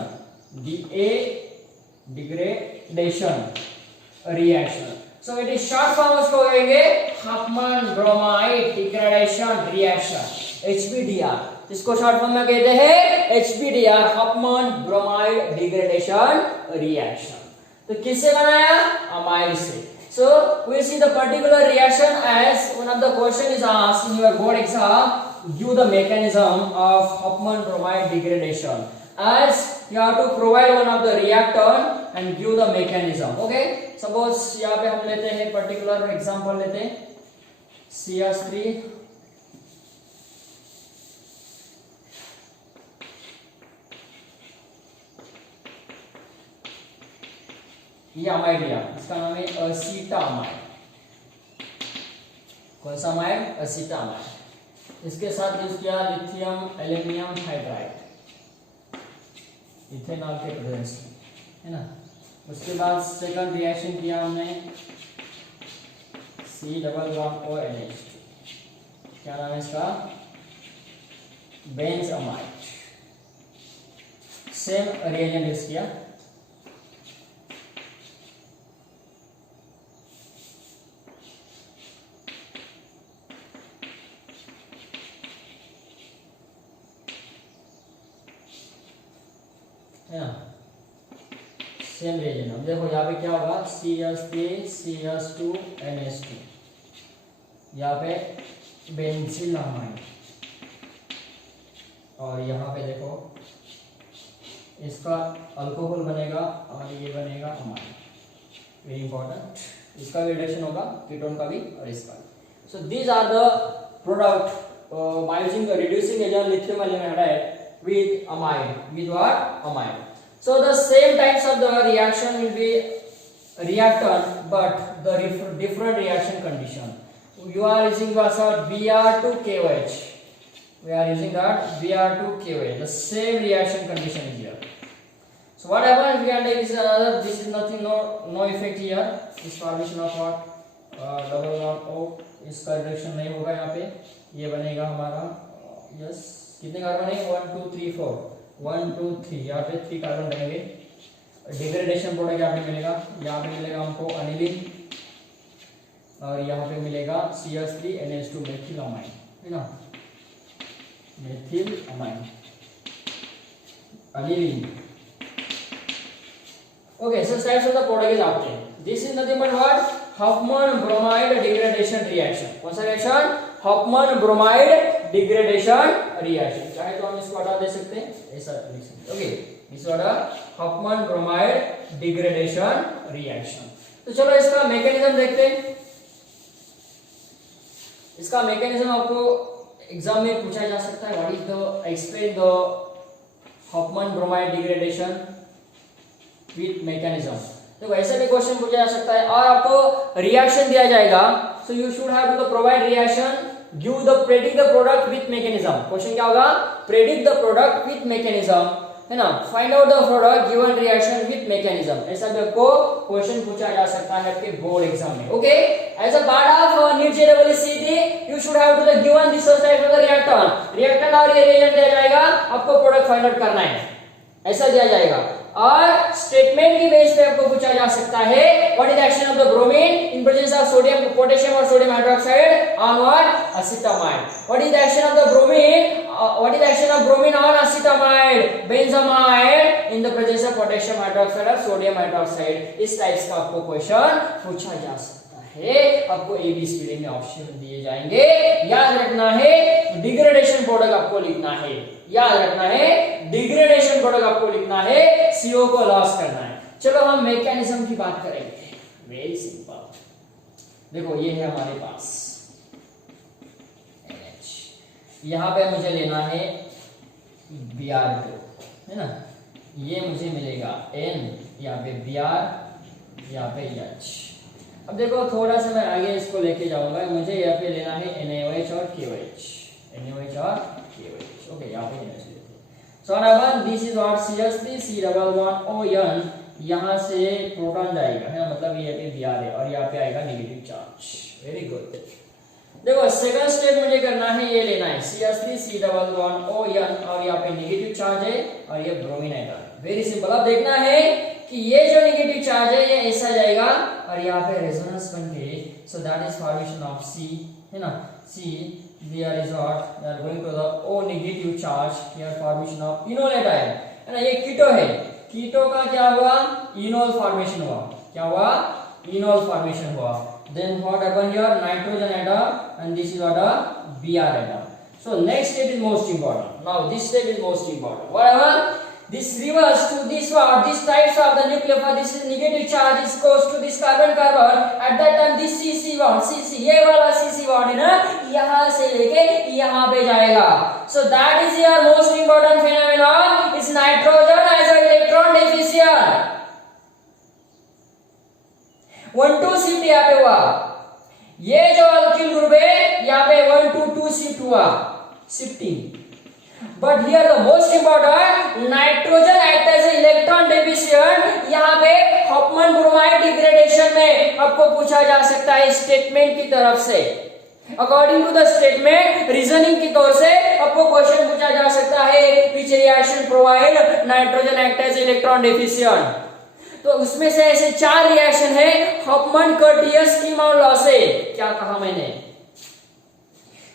reaction. So it is short form उसको कहेंगे Hoffman bromide degradation reaction, HBDR. इसको short form में कहते हैं HBDR, Hoffman bromide degradation reaction. तो किससे बनाया? अमाइड से. So we see the particular reaction as one of the question is asked in your board exam. Give the mechanism of Hoffman bromide degradation. As you have to provide one of the reactant and give the mechanism. Okay. Suppose यहाँ पे हम लेते हैं particular example लेते हैं CH3 ये amide लिया. इसका नाम है असीटामाइड. कौन सा अमाइड? असीटामाइड. इसके साथ यूज किया लिथियम एल्यूमिनियम हाइड्राइड इथेनॉल के प्रेजेंस में, है ना. उसके बाद सेकंड रिएक्शन किया हमने C=ONH2. क्या नाम है इसका? बेंजअमाइड. सेम रिएजेंट यूज किया. है ना. Same reagent. अब देखो यहाँ पे क्या होगा? CH3CH2NH2. यहाँ पे बेंजीलामाइड और यहाँ पे देखो इसका अल्कोहल बनेगा और ये बनेगा अमाइड. Very important. इसका भी रिडक्शन होगा, कीटोन का भी और इसका भी. So these are the product by using the reducing agent lithium aluminum hydride with amide. With what? Amide. So the same types of the reaction will be reactant, but the different reaction condition. You are using Br2KOH. We are using that Br2KOH. The same reaction condition is here. So what happens? We can take this another. This is nothing, no effect here. This formation of what? Double bond O इसका reduction नहीं होगा यहाँ पे, ये बनेगा हमारा yes कितने carbon है 1 2 3 4 1 2 3 यहाँ पे 3 कार्बन रहेंगे। डिग्रेडेशन प्रोडक्ट यहाँ पे मिलेगा, यहाँ पे मिलेगा हमको अनिलीन और यहाँ पे मिलेगा CH3NH2 मेथिल अमाइन है ना, methyl amine aniline. Okay, so types of the product is obtained. This is nothing but what? Huffman bromide degradation reaction. कौन सा reaction? Huffman bromide degradation reaction. चाहे तो हम इसको हटा दे सकते हैं, ऐसा लिख सकते हैं। Okay, this is what Huffman bromide degradation reaction. तो चलो इसका मैकेनिज्म देखते हैं। इसका मैकेनिज्म आपको एग्जाम में पूछा जा सकता है। What is the explain the Huffman bromide degradation with mechanism. तो ऐसे भी क्वेश्चन पूछा जा सकता है और आपको रिएक्शन दिया जाएगा, so you should have to provide reaction, give the predict the product with mechanism. Question क्या होगा? Predict the product with mechanism है ना, find out the product given reaction with mechanism. ऐसा भी आपको क्वेश्चन पूछा जा सकता है आपके बोर्ड एग्जाम में। Okay, as a part of NEET JEE CET you should have to the given this type of the reactant और ये रिएजेंट दिया जाएगा, आपको प्रोडक्ट फाइंड आउट करना है, ऐसा दिया जाएगा। और स्टेटमेंट की बेस पे आपको पूछा जा सकता है what is action of the bromine in presence of sodium potassium और sodium hydroxide on what acetamide. What is action of the bromine on acetamide benzamide in the presence of potassium hydroxide और sodium hydroxide. इस types का आपको question पूछा जा सकता है। आपको एबीसीडी में ऑप्शन दिए जाएंगे, याद रखना है डिग्रेडेशन प्रोडक्ट आपको लिखना है, याद रखना है डिग्रेडेशन प्रोडक्ट आपको लिखना है, CO को लॉस करना है। चलो हम मैकेनिज्म की बात करेंगे, वेरी सिंपल। देखो ये है हमारे पास NH, यहां पे मुझे लेना है Br2 है ना, ये मुझे मिलेगा N, यहाँ पे Br, यहाँ पे H। अब देखो थोड़ा सा मैं आगे इसको लेके जाऊंगा, मुझे यहाँ पे लेना है NaOH और KOH, NaOH और KOH। ओके, यहाँ पे NH लेते हैं। So number this is what CH3C11ON, यहाँ से प्रोटॉन जाएगा है ना, मतलब ये पे Br है और यहाँ पे आएगा नेगेटिव चार्ज। Very good. देखो सेकंड स्टेप मुझे करना है, ये लेना है CH3C11ON और यहाँ पे नेगेटिव चार्ज है और ये ब्रोमीन आएगा। Very simple. अब देखना है कि ये जो नेगेटिव चार्ज है ये ऐसा जाएगा और यहाँ पे रेजोनेंस बनके, सो that is formation of C है ना, C there is what they are going to the O negative charge, here formation of enol ion है ना, ये कीटो है, कीटो का क्या हुआ? इनोल फॉर्मेशन हुआ। क्या हुआ? इनोल फॉर्मेशन हुआ। then what happened here? Nitrogen atom and this is what a Br atom. So next step is most important. Now this step is most important. Whatever this reverse to this what, this types of the nuclear for this negative charge is goes to this carbon at that time this CC1 ये वाला CC1 है ना, यहाँ से लेके यहाँ पे जाएगा। So that is your most important phenomenon is nitrogen as an electron deficient। 1 2 shift यहाँ पे हुआ, ये जो अल्किल ग्रुप है यहाँ पे 1 2 2 शिफ्ट हुआ, shifting. But here the most important nitrogen act as an electron deficient, यहाँ पे Huffman bromide degradation में आपको पूछा जा सकता है स्टेटमेंट की तरफ से। According to the statement reasoning की तौर से आपको क्वेश्चन पूछा जा सकता है which reaction provide nitrogen act as electron deficient। तो उसमें से ऐसे 4 रिएक्शन है, Huffman, Curtius, Kim और Lawson। क्या कहा मैंने?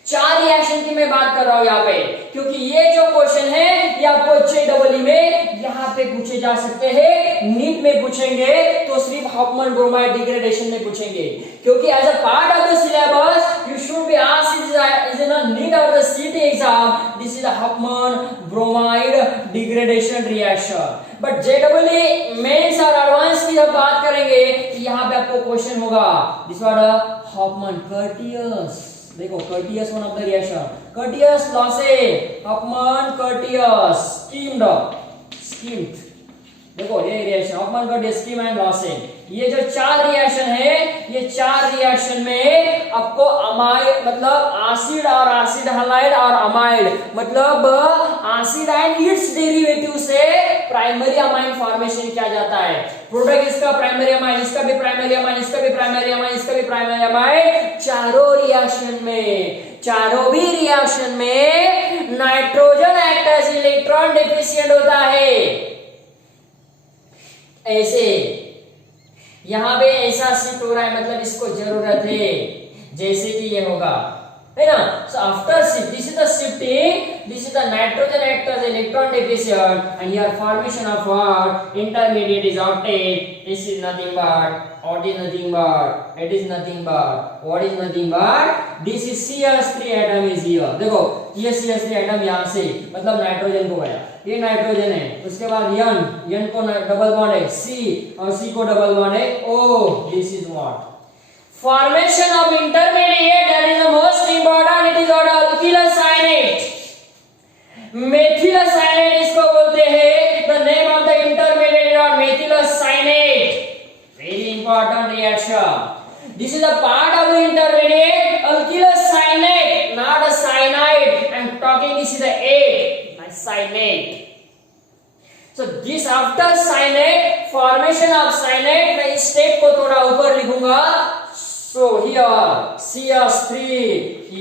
4 रिएक्शन की मैं बात कर रहा हूं यहाँ पे, क्योंकि ये जो क्वेश्चन है ये आपको जेईई में यहाँ पे पूछे जा सकते हैं। नीट में पूछेंगे तो सिर्फ Huffman bromide degradation में पूछेंगे, क्योंकि as a part of the syllabus you should be asked is in NEET of the CET exam, this is the Huffman bromide degradation reaction। But JEE Mains और advance की जब बात करेंगे तो यहाँ पे आपको क्वेश्चन होगा दिस वाट Huffman Curtius। देखो Curtius one of the reaction, Curtius Lawson, Huffman Curtius, skimmed। देखो ये reaction Huffman Curtius, Kim and Lawson। ये जो 4 रिएक्शन है, ये 4 रिएक्शन में आपको अमाइड मतलब एसिड और एसिड हैलाइड और अमाइड मतलब एसिड एंड इट्स डेरिवेटिव से प्राइमरी अमाइन फॉर्मेशन किया जाता है। प्रोडक्ट इसका प्राइमरी अमाइन, इसका भी प्राइमरी अमाइन, इसका भी प्राइमरी अमाइन, इसका भी प्राइमरी अमाइन, चारों भी रिएक्शन में nitrogen act as electron deficient होता है। ऐसे यहां पे ऐसा शिफ्ट हो रहा है, मतलब इसको जरूरत है, जैसे कि ये होगा, है ना। So after shift, this is the shifting, this is the nitrogen act as electron deficient, and here formation of what intermediate is obtained. This is nothing but, what is nothing but, it is nothing but, what is nothing but, this is CH3 atom is here. देखो ये CH3 atom यहाँ से मतलब nitrogen को गया, ये nitrogen है, उसके बाद N को डबल बॉन्ड है C और C को डबल बॉन्ड है O. This is what formation of intermediate, that is the most important. It is what alkyl cyanate, methyl cyanate इसको बोलते हैं. The name of the intermediate or methyl cyanate. Very important reaction. This is the part of the intermediate, alkyl cyanate, not a cyanide. I am talking, this is the A, not cyanate. So this after cyanate, formation of cyanate, मैं इस step को थोड़ा ऊपर लिखूंगा. So here CH3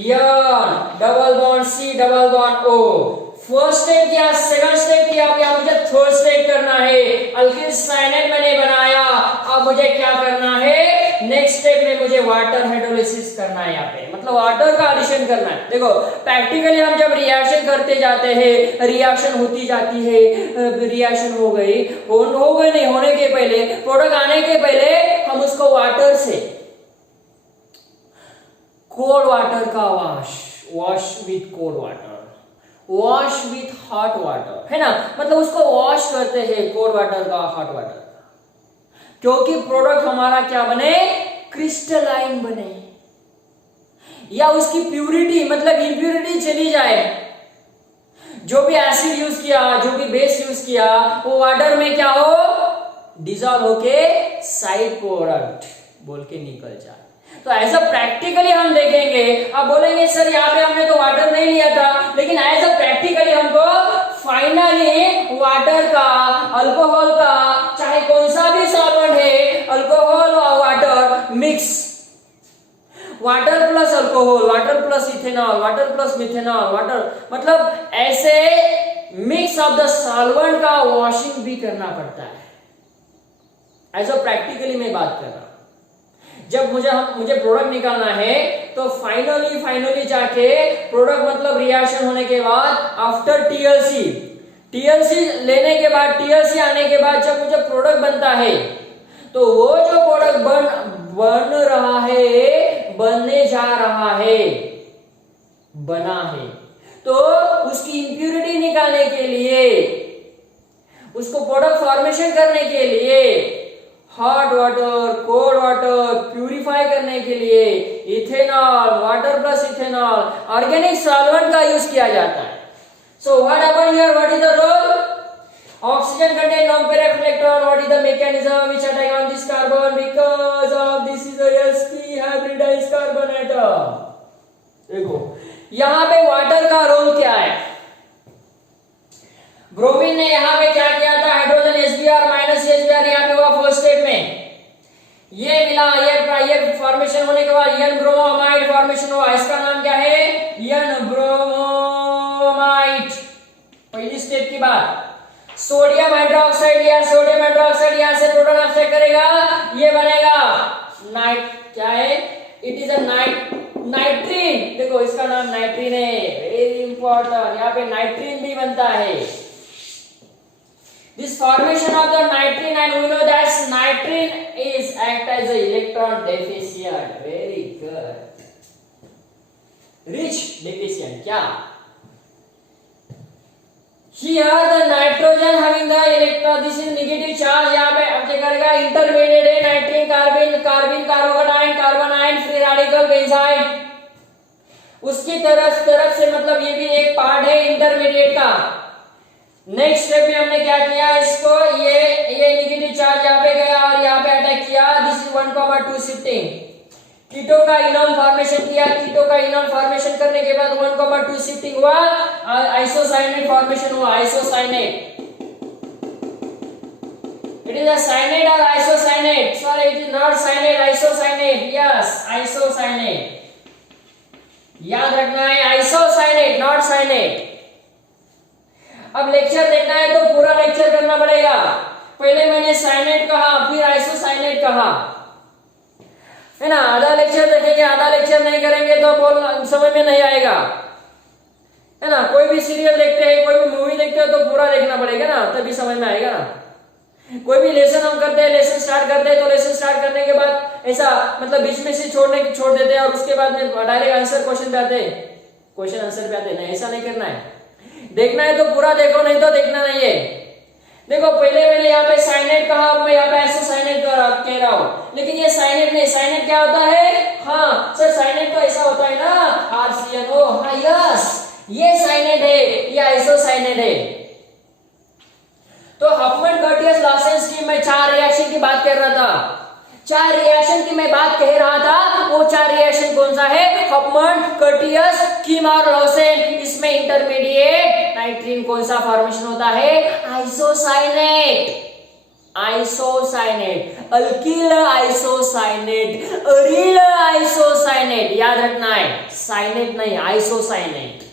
N double bond C double bond O. First step किया, second step किया, अब यहाँ मुझे थर्ड स्टेप करना है. अल्किल साइनेट मैंने बनाया, अब मुझे क्या करना है, नेक्स्ट स्टेप में मुझे वाटर हाइड्रोलिसिस करना है. यहाँ पे मतलब वाटर का एडिशन करना है. देखो प्रैक्टिकली हम जब रिएक्शन करते जाते हैं, रिएक्शन होती जाती है, रिएक्शन हो गई नहीं, होने के पहले, प्रोडक्ट आने के पहले हम उसको वाटर से, कोल्ड वाटर का wash with cold water, wash with hot water, है ना. मतलब उसको वॉश करते हैं कोल्ड वाटर का, हॉट वाटर का, क्योंकि प्रोडक्ट हमारा क्या बने, क्रिस्टलाइन बने, या उसकी प्यूरिटी मतलब इंप्यूरिटी चली जाए. जो भी एसिड यूज किया, जो भी बेस यूज किया, वो वाटर में क्या हो, डिसॉल्व होके साइड प्रोडक्ट बोल के निकल जाए. तो ऐसा प्रैक्टिकली हम देखेंगे. आप बोलेंगे सर यहाँ पे हमने तो वाटर नहीं लिया था, लेकिन ऐसा प्रैक्टिकली हमको फाइनली वाटर का, अल्कोहल का, चाहे कौन सा भी सॉल्वेंट है, अल्कोहल और water mix, water plus alcohol, water plus ethanol, water plus methanol, water, मतलब ऐसे मिक्स ऑफ द सॉल्वेंट का वॉशिंग भी करना पड़ता है. ऐसा प्रैक्टिकली मैं बात कर रहा हूं. जब मुझे प्रोडक्ट निकालना है, तो फाइनली जाके प्रोडक्ट मतलब रिएक्शन होने के बाद, आफ्टर टीएलसी लेने के बाद, टीएलसी आने के बाद जब मुझे प्रोडक्ट बनता है, तो वो जो प्रोडक्ट बन रहा है, बनने जा रहा है, बना है, तो उसकी इंप्यूरिटी निकालने के लिए, उसको प्रोडक्ट फॉर्मेशन करने के लिए, hot water, cold water purify करने के लिए ethanol, water plus ethanol, organic solvent का यूज किया जाता है. So what happen here, what is the role, oxygen contain lone pair of electron, what is the mechanism which attack on this carbon, because of this is a sp hybridised carbon atom. देखो यहां पे water का role क्या है. Bromine ने यहाँ पे क्या किया था, हाइड्रोजन HBr माइनस HBr यहाँ पे हुआ फर्स्ट स्टेप में, ये मिला, ये फॉर्मेशन होने के बाद N ब्रोमोमाइड फॉर्मेशन हुआ. इसका नाम क्या है, N ब्रोमोमाइड. पहली स्टेप के बाद सोडियम हाइड्रोक्साइड लिया, सोडियम हाइड्रोक्साइड यहाँ से प्रोटॉन ऑक्साइड करेगा, ये बनेगा क्या है, इट इज अ नाइट्रीन. देखो इसका नाम नाइट्रीन है, वेरी इंपॉर्टेंट. यहाँ पे नाइट्रीन भी बनता है. This formation of the nitrine, and we know that nitrine is act as a electron deficient. Very good. Rich deficient. क्या? Here the nitrogen having the electron, this is negative charge. यहाँ पे अब क्या करेगा, intermediate है, nitrine, carbon, carbon, carbon ion, free radical, benzene. उसकी तरफ से मतलब ये भी एक पार्ट है इंटरमीडिएट का. नेक्स्ट स्टेप में हमने क्या किया, इसको ये नेगेटिव चार्ज यहाँ पे गया और यहाँ पे अटैक किया. This is 1,2 shifting. कीटो का इनॉल फॉर्मेशन किया. कीटो का इनॉल फॉर्मेशन करने के बाद 1,2 शिफ्टिंग हुआ, आइसोसाइनेट फॉर्मेशन हुआ. Isocyanate is a cyanide or isocyanate? Sorry, it is not cyanide, isocyanate. Yes, isocyanate. याद रखना है आइसोसाइनेट, नॉट साइनेट। अब लेक्चर देखना है तो पूरा लेक्चर करना पड़ेगा। पहले मैंने साइनेट कहा, फिर आइसोसाइनेट कहा, है ना। आधा लेक्चर देखेंगे, आधा लेक्चर नहीं करेंगे तो बोल समझ में नहीं आएगा, है ना। कोई भी सीरियल देखते हैं, कोई भी मूवी देखते हैं तो पूरा देखना पड़ेगा ना, तभी समझ में आएगा ना। कोई भी लेसन हम करते हैं, लेसन स्टार्ट करते हैं तो लेसन स्टार्ट करने के बाद ऐसा मतलब बीच में से छोड़ देते हैं और उसके बाद में डायरेक्ट आंसर क्वेश्चन पे आते हैं, क्वेश्चन आंसर पे आते हैं। नहीं, ऐसा नहीं करना है। देखना है तो पूरा देखो, नहीं तो देखना नहीं है। देखो पहले मैंने यहाँ पे साइनेट कहा, अब मैं यहाँ पे आइसोसाइनेट कह रहा हूँ, लेकिन ये साइनेट नहीं। साइनेट क्या होता है? हाँ सर, साइनेट तो ऐसा होता है ना, RCNO। हाँ यस, ये साइनेट है, ये आइसोसाइनेट है। तो हफमैन कर्टियस लॉसेंस की मैं 4 रिएक्शन की बात कर रहा था, 4 रिएक्शन की मैं बात कह रहा था। वो 4 रिएक्शन कौन सा है? हफमैन कर्टियस किम और लॉसेंट। इसमें इंटरमीडिएट नाइट्रीन कौन सा फॉर्मेशन होता है? Isocyanate, isocyanate, alkyl isocyanate, aryl isocyanate. याद रखना है, साइनेट नहीं, आइसोसाइनेट।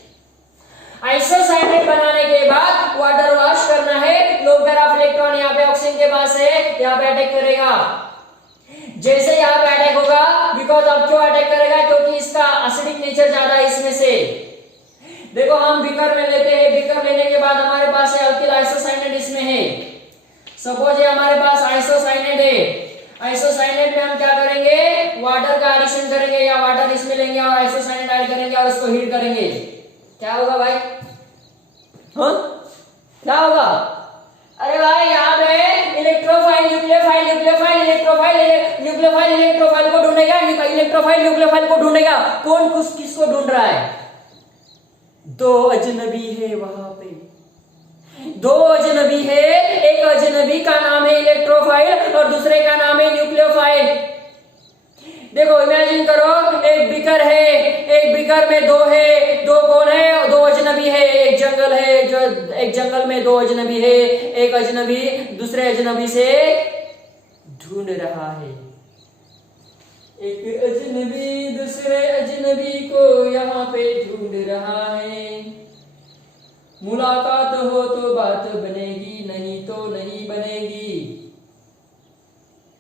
आइसोसाइनेट बनाने के बाद वाटर वॉश करना है। लो पेयर ऑफ इलेक्ट्रॉन यहाँ पे ऑक्सीजन के पास है, यहाँ पे अटैक करेगा। जैसे यहाँ पे अटैक होगा, बिकॉज अब क्यों अटैक करेगा? क्योंकि इसका एसिडिक नेचर ज्यादा है इसमें से। देखो हम बीकर में लेते हैं, बीकर लेने के बाद हमारे पास है अल्किल आइसोसाइनेट इसमें है। सपोज ये हमारे पास आइसोसाइनेट है, आइसोसाइनेट में हम क्या करेंगे? वाटर का एडिशन करेंगे, या वाटर इसमें लेंगे और आइसोसाइनेट ऐड करेंगे और उसको हीट करेंगे। क्या होगा भाई? हाँ क्या होगा? अरे भाई यहाँ पे electrophile nucleophile, nucleophile electrophile, nucleophile electrophile को ढूंढेगा, इलेक्ट्रोफाइल न्यूक्लियोफाइल को ढूंढेगा। कौन किसको ढूंढ रहा है? 2 अजनबी है वहां पे, 2 अजनबी है। एक अजनबी का नाम है इलेक्ट्रोफाइल और दूसरे का नाम है न्यूक्लियोफाइल। देखो इमेजिन करो, एक बीकर है, एक बीकर में 2 है, 2 कौन है? 2 अजनबी है। एक जंगल है, जो एक जंगल में 2 अजनबी है। एक अजनबी दूसरे अजनबी से ढूंढ रहा है, एक अजनबी दूसरे अजनबी को यहाँ पे ढूंढ रहा है। मुलाकात हो तो बात बनेगी, नहीं तो नहीं बनेगी।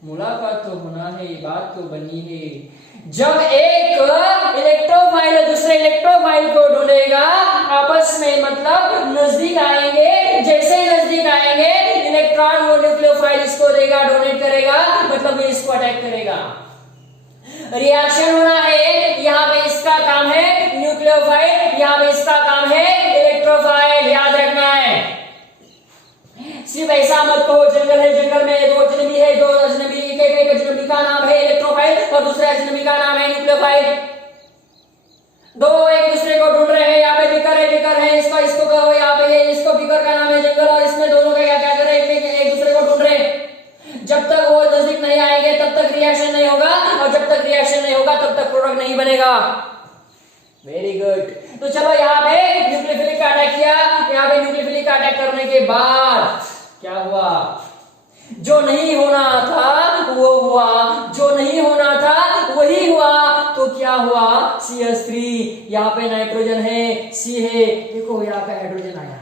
मुलाकात तो होना है, बात तो बनी है। जब एक इलेक्ट्रोफाइल दूसरे इलेक्ट्रोफाइल को ढूंढेगा, आपस में मतलब नजदीक आएंगे। जैसे ही नजदीक आएंगे, इलेक्ट्रॉन वो न्यूक्लियोफाइल इसको देगा, डोनेट करेगा, मतलब ये इसको अटैक करेगा। रिएक्शन होना है, यहाँ पे इसका काम है न्यूक्लियोफाइल, यहाँ पे इसका काम है इलेक्ट्रोफाइल। याद रखना है, सिर्फ ऐसा मत कहो जंगल है, जंगल में 2 अजनबी है, 2 अजनबी, एक अजनबी का नाम है इलेक्ट्रोफाइल और दूसरे अजनबी का नाम है न्यूक्लियोफाइल। 2 एक दूसरे को ढूंढ रहे हैं। यहाँ पे बीकर है, बीकर है, इसको कहो, यहाँ पे ये इसको बीकर का नाम है जंगल, और इसमें दोनों का क्या कर रहे हैं? एक दूसरे को ढूंढ रहे हैं। जब तक वो नजदीक नहीं आएंगे तब तक रिएक्शन नहीं होगा, और जब तक रिएक्शन नहीं होगा तब तक प्रोडक्ट नहीं बनेगा। Very good. तो चलो यहाँ पे न्यूक्लियोफिलिक का अटैक किया। यहाँ पे न्यूक्लियोफिलिक का अटैक करने के बाद क्या हुआ? जो नहीं होना था वो हुआ, जो नहीं होना था वही हुआ। तो क्या हुआ? CH3, यहाँ पे नाइट्रोजन है, C है, देखो यहाँ पे हाइड्रोजन आया,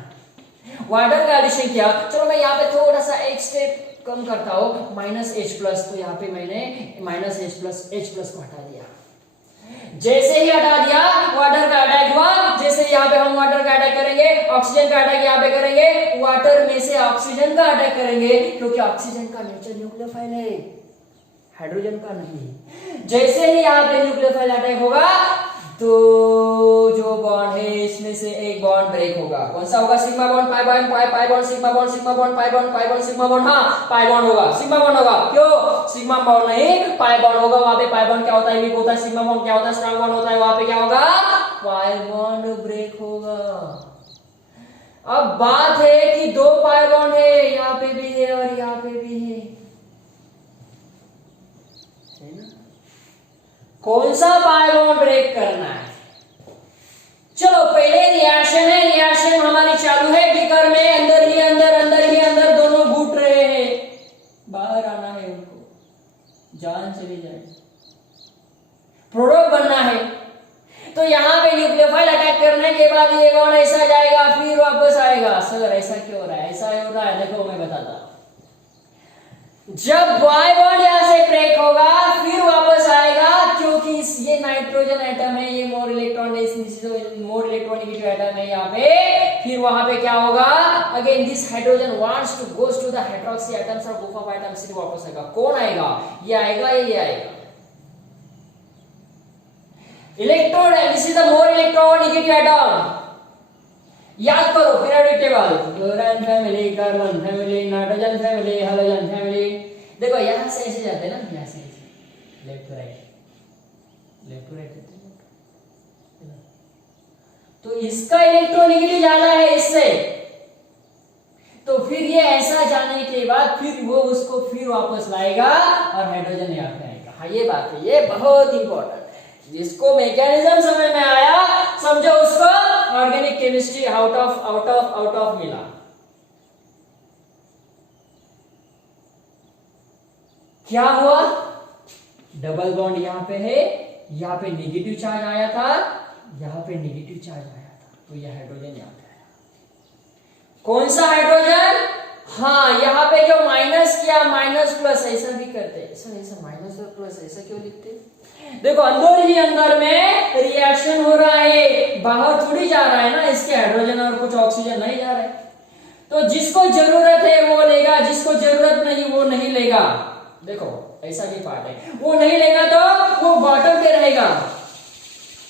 वाटर का एडिशन किया। चलो मैं यहाँ पे थोड़ा सा एक स्टेप कम करता हूं, -H+, तो यहाँ पे मैंने -H+, को हटा दिया। जैसे ही हटा दिया, वाटर का अटैक हुआ। जैसे यहाँ पे हम वाटर का अटैक करेंगे, ऑक्सीजन का अटैक यहाँ पे करेंगे, वाटर में से ऑक्सीजन का अटैक करेंगे, क्योंकि ऑक्सीजन का नेचर न्यूक्लियोफाइल है, हाइड्रोजन का नहीं। जैसे ही यहाँ पे न्यूक्लियोफाइल अटैक होगा तो जो बॉन्ड है इसमें से एक बॉन्ड ब्रेक होगा। कौन सा होगा? Sigma bond, pi bond, pi bond, sigma bond, sigma bond, pi bond, pi bond, sigma bond. हाँ, पाई बॉन्ड होगा, सिग्मा बॉन्ड होगा। क्यों? सिग्मा बॉन्ड नहीं, पाई बॉन्ड होगा। वहां पे पाई बॉन्ड क्या होता है? वीक होता है। सिग्मा बॉन्ड क्या होता है? स्ट्रांग बॉन्ड होता है। वहां पे क्या होगा? पाई बॉन्ड ब्रेक होगा। अब बात है कि 2 पाई बॉन्ड है, यहाँ पे भी है और यहाँ पे भी है ना? कौन सा पाई बॉन्ड ब्रेक करना है? चलो पहले रिएक्शन है, रिएक्शन हमारी चालू है बीकर में, अंदर ही अंदर दोनों घुट रहे हैं। चले जाएंगे, प्रोडक्ट बनना है। तो यहाँ पे न्यूक्लियोफाइल अटैक करने के बाद ये बॉन्ड ऐसा जाएगा फिर वापस आएगा। सर ऐसा क्यों हो रहा है? ऐसा हो रहा है, देखो मैं बताता हूं। जब वाई बॉन्ड यहाँ से ब्रेक होगा फिर वापस आएगा, क्योंकि ये नाइट्रोजन एटम है, ये more electron more electronic atom है यहाँ पे। फिर वहां पे क्या होगा? Again this hydrogen wants to goes to the hydroxy atoms और ग्रुप ऑफ एटम्स, फिर वापस आएगा। कौन आएगा? ये आएगा, ये आएगा। Electron, this is the more electronegative atom. याद करो periodic table, chlorine family, carbon family, nitrogen family, hydrogen family. देखो यहां से ऐसे जाते हैं ना, यहां से left to right, left to right. तो इसका इलेक्ट्रोनेगेटिव ज्यादा है इससे, तो फिर ये ऐसा जाने के बाद फिर वो उसको फिर वापस लाएगा और हाइड्रोजन यहाँ पे आएगा। हाँ ये बात है, ये बहुत इंपॉर्टेंट है। जिसको मैकेनिज्म समझ में आया समझो उसको ऑर्गेनिक केमिस्ट्री आउट ऑफ मिला। क्या हुआ? डबल बॉन्ड यहां पे है, यहां पे नेगेटिव चार्ज आया था, यहां पे नेगेटिव चार्ज आया था, तो यह हाइड्रोजन यहां पे आया। कौन सा हाइड्रोजन? हाँ यहाँ पे जो माइनस किया, माइनस प्लस ऐसा भी करते हैं। सर ऐसा माइनस और प्लस ऐसा क्यों लिखते हैं? देखो अंदर ही अंदर में रिएक्शन हो रहा है, बाहर थोड़ी जा रहा है ना, इसके हाइड्रोजन और कुछ ऑक्सीजन नहीं जा रहा है। तो जिसको जरूरत है वो लेगा, जिसको जरूरत नहीं वो नहीं लेगा। देखो ऐसा भी पार्ट है, वो नहीं लेगा तो वो बॉटम पे रहेगा।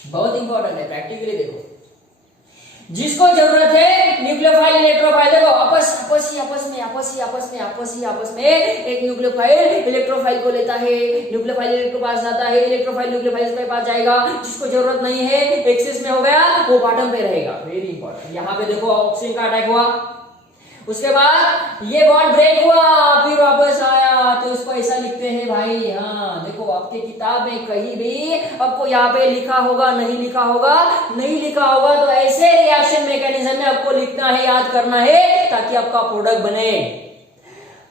बहुत इंपॉर्टेंट है, प्रैक्टिकली देखो। जिसको जरूरत है न्यूक्लियोफाइल इलेक्ट्रोफाइल, देखो आपस में एक न्यूक्लियोफाइल इलेक्ट्रोफाइल को लेता है, न्यूक्लियोफाइल इलेक्ट्रो पास जाता है, इलेक्ट्रोफाइल न्यूक्लियोफाइल के पास जाएगा। जिसको जरूरत नहीं है एक्सेस में हो गया वो बॉटम पे रहेगा। Very important. यहाँ पे देखो ऑक्सीजन का अटैक हुआ, उसके बाद ये बॉन्ड ब्रेक हुआ, फिर वापस आया, तो इसको ऐसा लिखते हैं भाई। हाँ देखो आपके किताब में कहीं भी आपको यहाँ पे लिखा होगा, नहीं लिखा होगा, नहीं लिखा होगा तो ऐसे रिएक्शन मैकेनिज्म में आपको लिखना है, याद करना है, ताकि आपका प्रोडक्ट बने।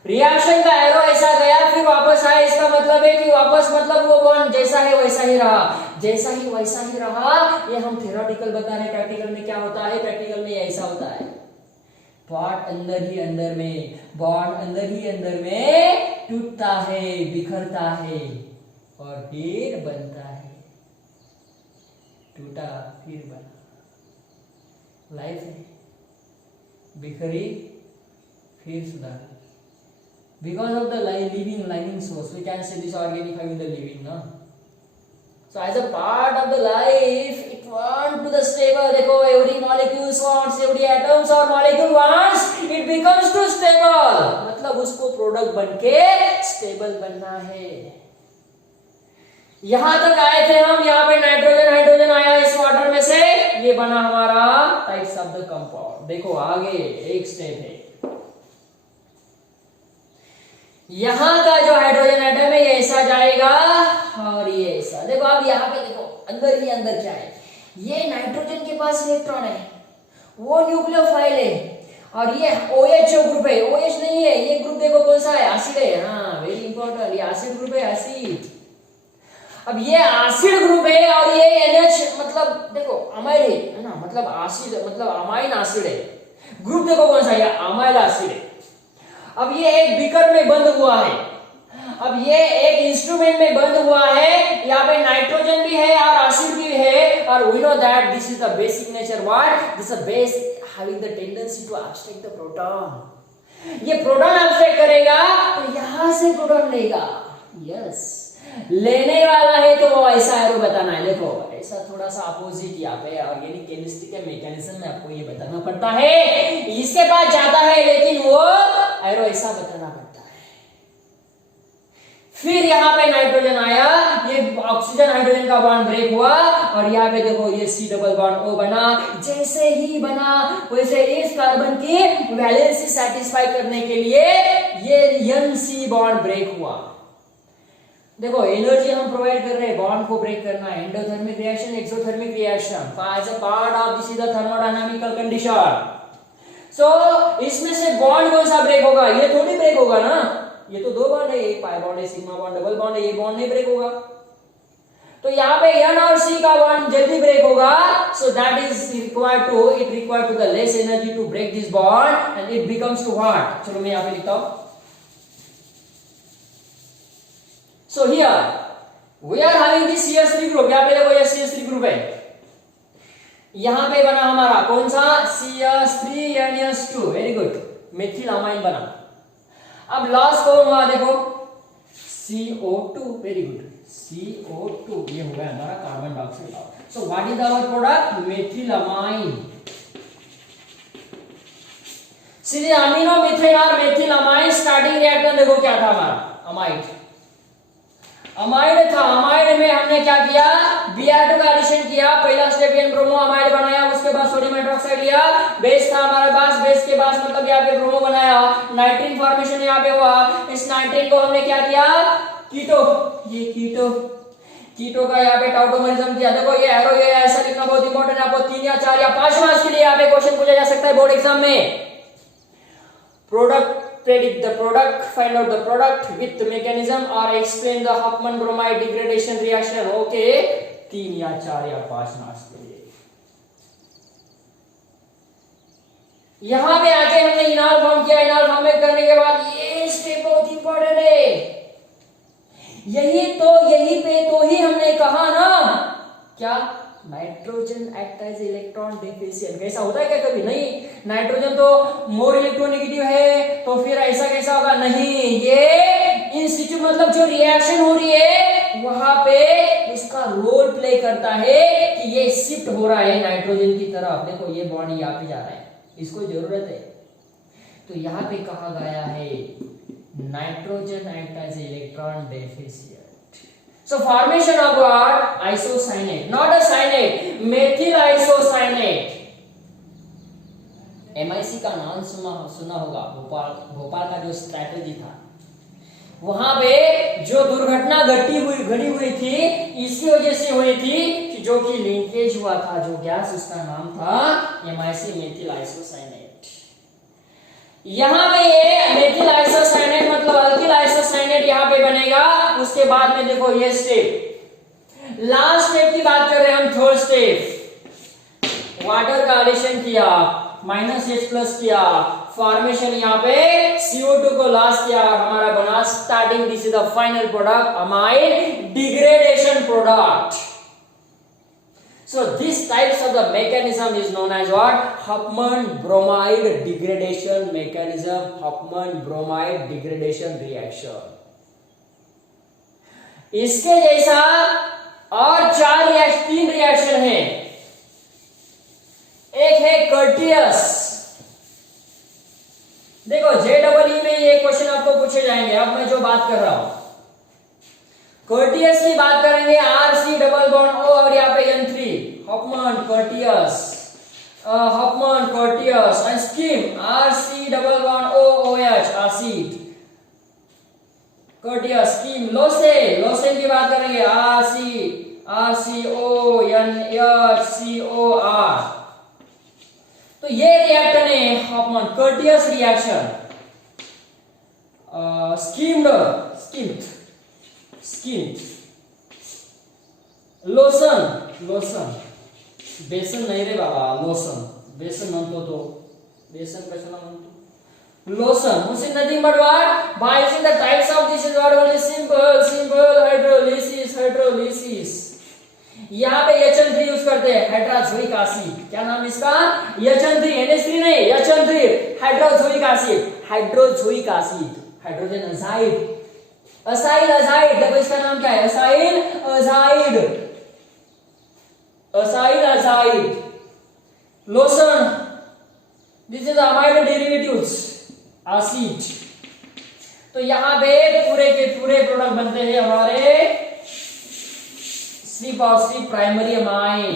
रिएक्शन का एरो ऐसा गया फिर वापस आया, इसका मतलब है कि वापस मतलब वो बॉन्ड जैसा है वैसा ही रहा, जैसा ही वैसा ही रहा। ये हम थ्योरेटिकल बता रहे, प्रैक्टिकल में क्या होता है? प्रैक्टिकल में ऐसा होता है, बॉन्ड अंदर ही अंदर में, बॉन्ड अंदर ही अंदर में टूटता है, बिखरता है और फिर बनता है। टूटा फिर बना, लाइफ है। बिखरी फिर सुधारी। Because of the living source, we can say this organic having the living, no? So as a part of the life, it wants to the stable. देखो every molecule wants, every atoms or molecule wants, it becomes to stable. मतलब उसको product बनके stable बनना है। यहां तक आए थे हम, यहाँ पे हाइड्रोजन आया इस वाटर में से, ये बना हमारा टाइप्स ऑफ द कंपाउंड। देखो आगे एक स्टेप है, यहां का जो हाइड्रोजन एटम है ये ऐसा जाएगा और ये ऐसा। देखो अब यहाँ पे देखो अंदर ही अंदर क्या है, ये नाइट्रोजन के पास इलेक्ट्रॉन है, वो न्यूक्लियोफाइल है, और ये OH जो ग्रुप है, OH नहीं है ये ग्रुप, देखो कौन सा है? एसिड है। हाँ वेरी इंपॉर्टेंट, ये एसिड ग्रुप है, एसिड। अब ये एसिड ग्रुप है और ये NH मतलब देखो अमाइड है ना, मतलब एसिड मतलब अमाइन एसिड है। ग्रुप देखो कौन सा है? अमाइड एसिड है। अब ये एक बीकर में बंद हुआ है, अब ये एक इंस्ट्रूमेंट में बंद हुआ है, यहाँ पे नाइट्रोजन भी है और एसिड भी है, और we know that this is the basic nature. What? This is the base having the tendency to abstract the proton. ये प्रोटॉन एब्स्ट्रैक्ट करेगा तो यहां से प्रोटॉन लेगा। यस, लेने वाला है तो वो ऐसा एरो बताना है। देखो ऐसा थोड़ा सा अपोजिट यहाँ पे ऑर्गेनिक केमिस्ट्री के मैकेनिज्म में आपको ये बताना पड़ता है, इसके बाद जाता है लेकिन वो एरो ऐसा बताना पड़ता है। फिर यहाँ पे नाइट्रोजन आया, ये ऑक्सीजन हाइड्रोजन का बॉन्ड ब्रेक हुआ और यहाँ पे देखो ये C डबल बॉन्ड O बना। जैसे ही बना वैसे इस कार्बन की वैलेंसी सेटिस्फाई करने के लिए ये NC बॉन्ड ब्रेक हुआ। देखो एनर्जी हम प्रोवाइड कर रहे हैं, बॉन्ड को ब्रेक करना है। Endothermic reaction, exothermic reaction, as a part of this is the thermodynamical condition. So इसमें से बॉन्ड कौन सा ब्रेक होगा? ये थोड़ी ब्रेक होगा ना, ये तो दो बॉन्ड है, एक पाई बॉन्ड है, सिग्मा बॉन्ड, डबल बॉन्ड है, ये बॉन्ड नहीं ब्रेक होगा। तो यहाँ पे N और C का बॉन्ड जल्दी ब्रेक होगा, so that is required to the less energy to break this bond and it becomes to what? चलो मैं यहाँ पे लिखता हूँ। So here we are having this CH3 group, यहाँ पे देखो ये CH3 ग्रुप है, यहाँ पे बना हमारा कौन सा CH3NS2, very good, methyl amine बना। अब लास्ट कौन हुआ देखो CO2, वेरी गुड, CO2, ये हो गया हमारा carbon dioxide. So what is our product? Methyl amine. सीधे अमीनो मीथेन और मेथिल अमाइन स्टार्टिंग रिएक्शन देखो क्या था हमारा, अमाइड। अमाइड था, अमाइड में हमने क्या किया, Br2 का एडिशन किया, पहला स्टेप N ब्रोमो अमाइड बनाया, उसके बाद सोडियम हाइड्रोक्साइड लिया, बेस था हमारे पास, बेस के बाद मतलब यहाँ पे ब्रोमो बनाया, नाइट्रीन फॉर्मेशन यहाँ पे हुआ, इस नाइट्रीन को हमने क्या किया, कीटो, ये कीटो का यहाँ पे टाउटोमरिज्म किया। देखो ये एरो, ये ऐसा लिखना बहुत इंपॉर्टेंट है, आपको 3 या 4 या 5 मार्क्स के लिए यहाँ पे क्वेश्चन पूछा जा सकता है बोर्ड एग्जाम में। Product, predict the product, find out the product with mechanism or explain the Huffman bromide degradation reaction. Okay, 3 या 4 या 5 मार्क्स के लिए। यहां पे आके हमने इनॉल फॉर्म किया, इनॉल फॉर्म करने के बाद ये स्टेप बहुत इंपॉर्टेंट है, यही पे तो ही हमने कहा ना क्या, nitrogen act as electron deficient. कैसा होता है क्या कभी? नहीं, नाइट्रोजन तो मोर इलेक्ट्रोनेगेटिव है, तो फिर ऐसा कैसा होगा? नहीं, ये इन सिचु मतलब जो रिएक्शन हो रही है वहां पे उसका रोल प्ले करता है कि ये शिफ्ट हो रहा है नाइट्रोजन की तरफ। देखो ये बॉन्ड यहाँ पे जा रहा है, इसको जरूरत है, तो यहाँ पे कहा गया है nitrogen act as electron deficient. So formation of what? Isocyanate, not a cyanate, methyl isocyanate। MIC का नाम सुना होगा, भोपाल का जो स्ट्रैटेजी था, वहां पे जो दुर्घटना घटी हुई थी, इसकी वजह से हुई थी कि जो कि लिंकेज हुआ था, जो गैस उसका नाम था MIC, मेथिल आइसोसाइनेट। यहाँ पे ये मेथिल आइसोसाइनेट मतलब अल्किल आइसोसाइनेट यहाँ पे बनेगा। उसके बाद में देखो ये स्टेप, लास्ट स्टेप की बात कर रहे हैं हम, थर्ड स्टेप, वाटर का एडिशन किया, -H+ किया, फॉर्मेशन यहाँ पे CO2 को लॉस किया, हमारा बना starting, this is the final product, amide degradation product. So this types of the mechanism is known as what? Huffman bromide degradation mechanism, Huffman bromide degradation reaction। इसके जैसा और 3 रिएक्शन है। एक है कर्टियस, देखो JEE में ये क्वेश्चन आपको पूछे जाएंगे। अब मैं जो बात कर रहा हूं, कर्टियस की बात करेंगे, RC डबल बॉन्ड O और यहाँ पे N3, Hofmann Curtius, Hofmann Curtius, and Schmidt RC double bond OOH, acid, Curtius, Schmidt, Lossen की बात करेंगे, RCONHCOR। तो ये रिएक्शन है Hofmann Curtius reaction. Schmidt, Lossen, बेसन नहीं रे बाबा, लोसन, बेसन म्हणतो तो, बेसन कशाला म्हणतो, lotion, which is nothing but what? By using the types of this is what only simple hydrolysis। यहाँ पे HN3 यूज करते हैं, हाइड्रोजोइक एसिड, क्या नाम इसका? HN3, NH3 नहीं, HN3, hydrazoic acid, hydrazoic acid, hydrogen azide, acyl, देखो इसका नाम क्या है, acyl azide, lotion, this is amide derivatives, acid. तो यहाँ पे पूरे के पूरे प्रोडक्ट बनते हैं हमारे C+ प्राइमरी अमाइन।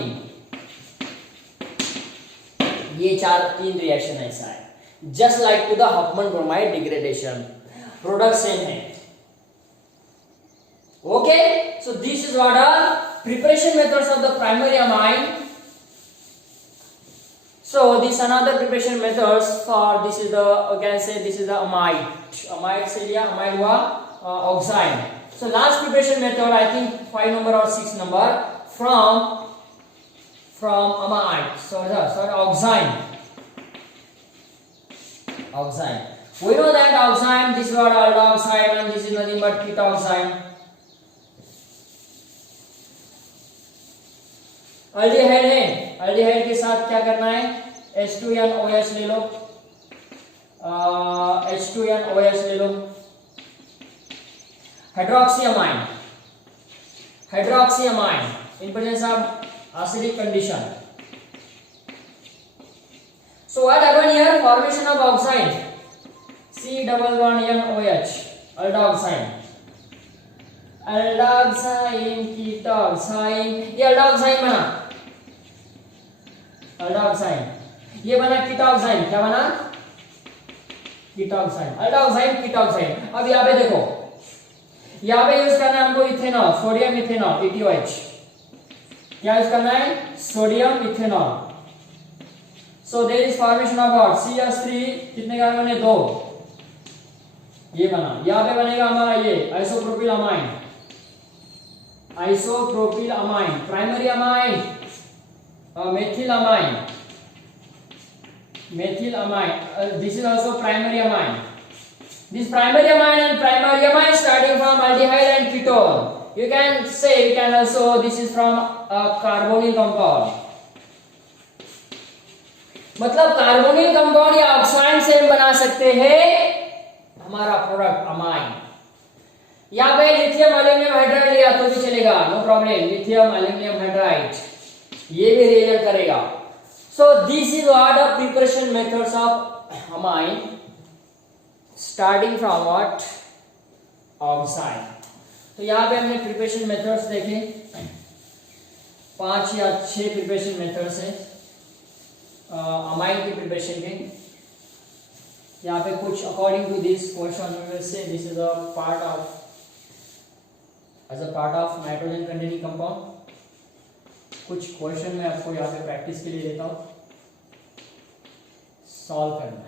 ये 3 रिएक्शन ऐसा है, just like to the Hofmann bromide degradation, product same है। Okay, so this is what are preparation methods of the primary amine. So this another preparation methods for this is the, you can say this is the amide से लिया, amide हुआ oxide. So last preparation method I think 5 number or 6 number from amide, sorry oxide. We know that oxide, this is what aldehyde and this is nothing but ketoxide. Aldehyde है, aldehyde के साथ क्या करना है, H2NOH ले लो, H2NOH ले लो. हाइड्रोक्सीअमाइन in presence of acidic condition. So what happened here? Formation of oxide, C11NOH, aldoxide, ketoxide. ये aldoxide बना, ये बना ketoxide. क्या बना? ketoxide. अब यहाँ पे देखो, यहाँ पे यूज करना है हमको इथेनॉल, सोडियम इथेनॉल, ETOH. क्या यूज करना है? Sodium ethanol. So there is formation of what? CH3 कितने कार्बन बने? 2. ये बना. यहाँ पे बनेगा हमारा ये isopropyl amine, primary amine, methyl amine. This is also primary amine. This primary amine and primary amine starting from aldehyde and ketone. You can also this is from a carbonyl compound. मतलब carbonyl compound या oxide से हम बना सकते हैं हमारा product amine. यहाँ पे लिथियम एल्यूमिनियम हाइड्राइड लिया तो भी चलेगा, no problem. Lithium aluminium hydride ये भी रिएक्ट करेगा. So this is what the preparation methods of amine starting from what? Oxide. तो यहाँ पे हमने प्रिपरेशन मेथड्स देखे, 5 या 6 प्रिपरेशन मेथड्स है अमाइन की प्रिपरेशन के. यहाँ पे कुछ according to this question we will say this is a part of nitrogen containing compound. कुछ क्वेश्चन मैं आपको यहाँ पे प्रैक्टिस के लिए देता हूँ, सॉल्व करना है.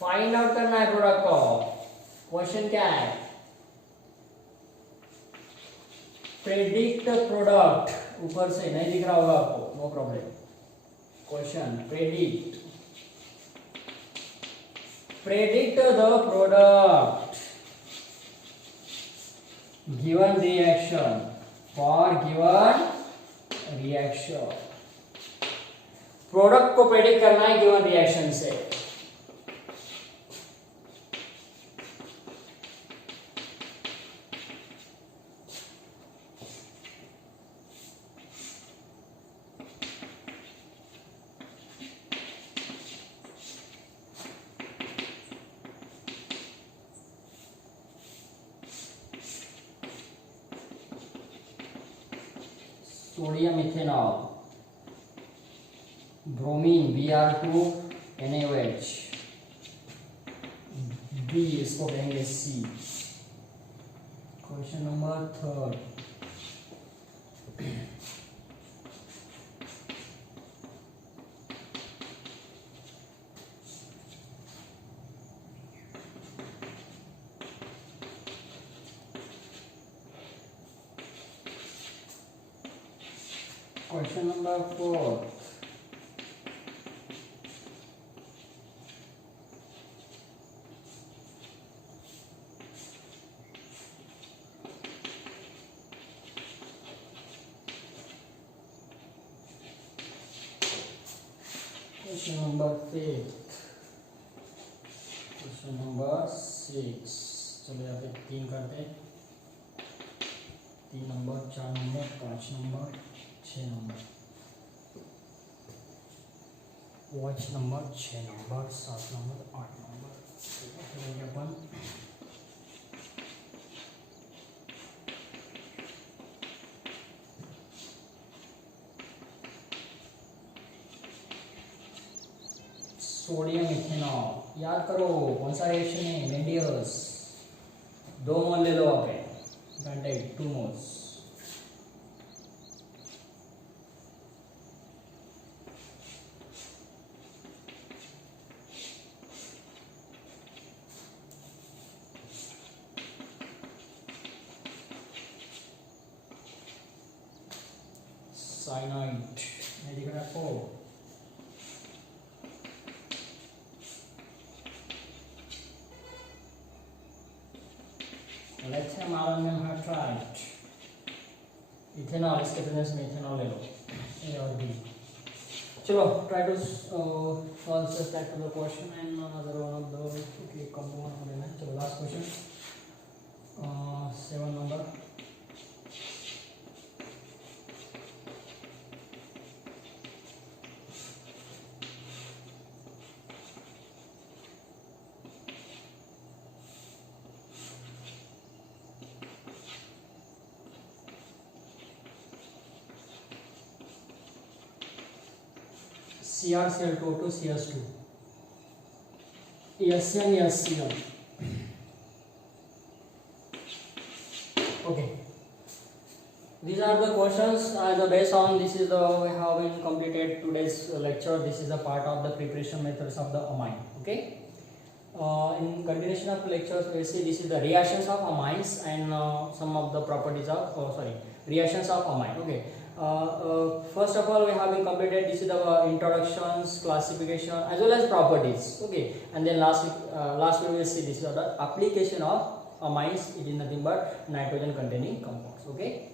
फाइंड आउट करना है प्रोडक्ट को. क्वेश्चन क्या है? Predict product. ऊपर से नहीं दिख रहा होगा आपको, no problem. Question predict the product given reaction. For given reaction product को प्रेडिक्ट करना है गिवन रिएक्शन से. Sodium ethanol, bromine Br2 NaOH, B इसको कहेंगे C. Question number 3. Question number 4. Question number 5. Question number 6. चलो यहाँ पे 3 करते हैं. 3 नंबर, 4 नंबर, 5 नंबर, 6 नंबर. वॉच नंबर 6 नंबर, 7 नंबर, 8 नंबर. अपन सोडियम इथेनॉल याद करो कौन सा रिएक्शन है मेंडियस 2 मोल ले लो आप घंटे 2 मोल्स साइनाइड ये दिख रहा है आपको लिथियम अमोनियम हाइड्राइड इथेनॉल इसके प्रेजेंस में इथेनॉल ले लो ए और बी चलो try to solve this type of question and another one of the okay compound लेना है चलो last question 7 number CrCl2 CS2 SnSCl okay these are the questions based on this is the we have been completed today's lecture this is a part of the preparation methods of the amine okay in continuation of lectures we see this is the reactions of amines and some of the properties of reactions of amine okay first of all we have been completed this is the introductions classification as well as properties okay and then last we will see this is the application of amines it is nothing but nitrogen containing compounds okay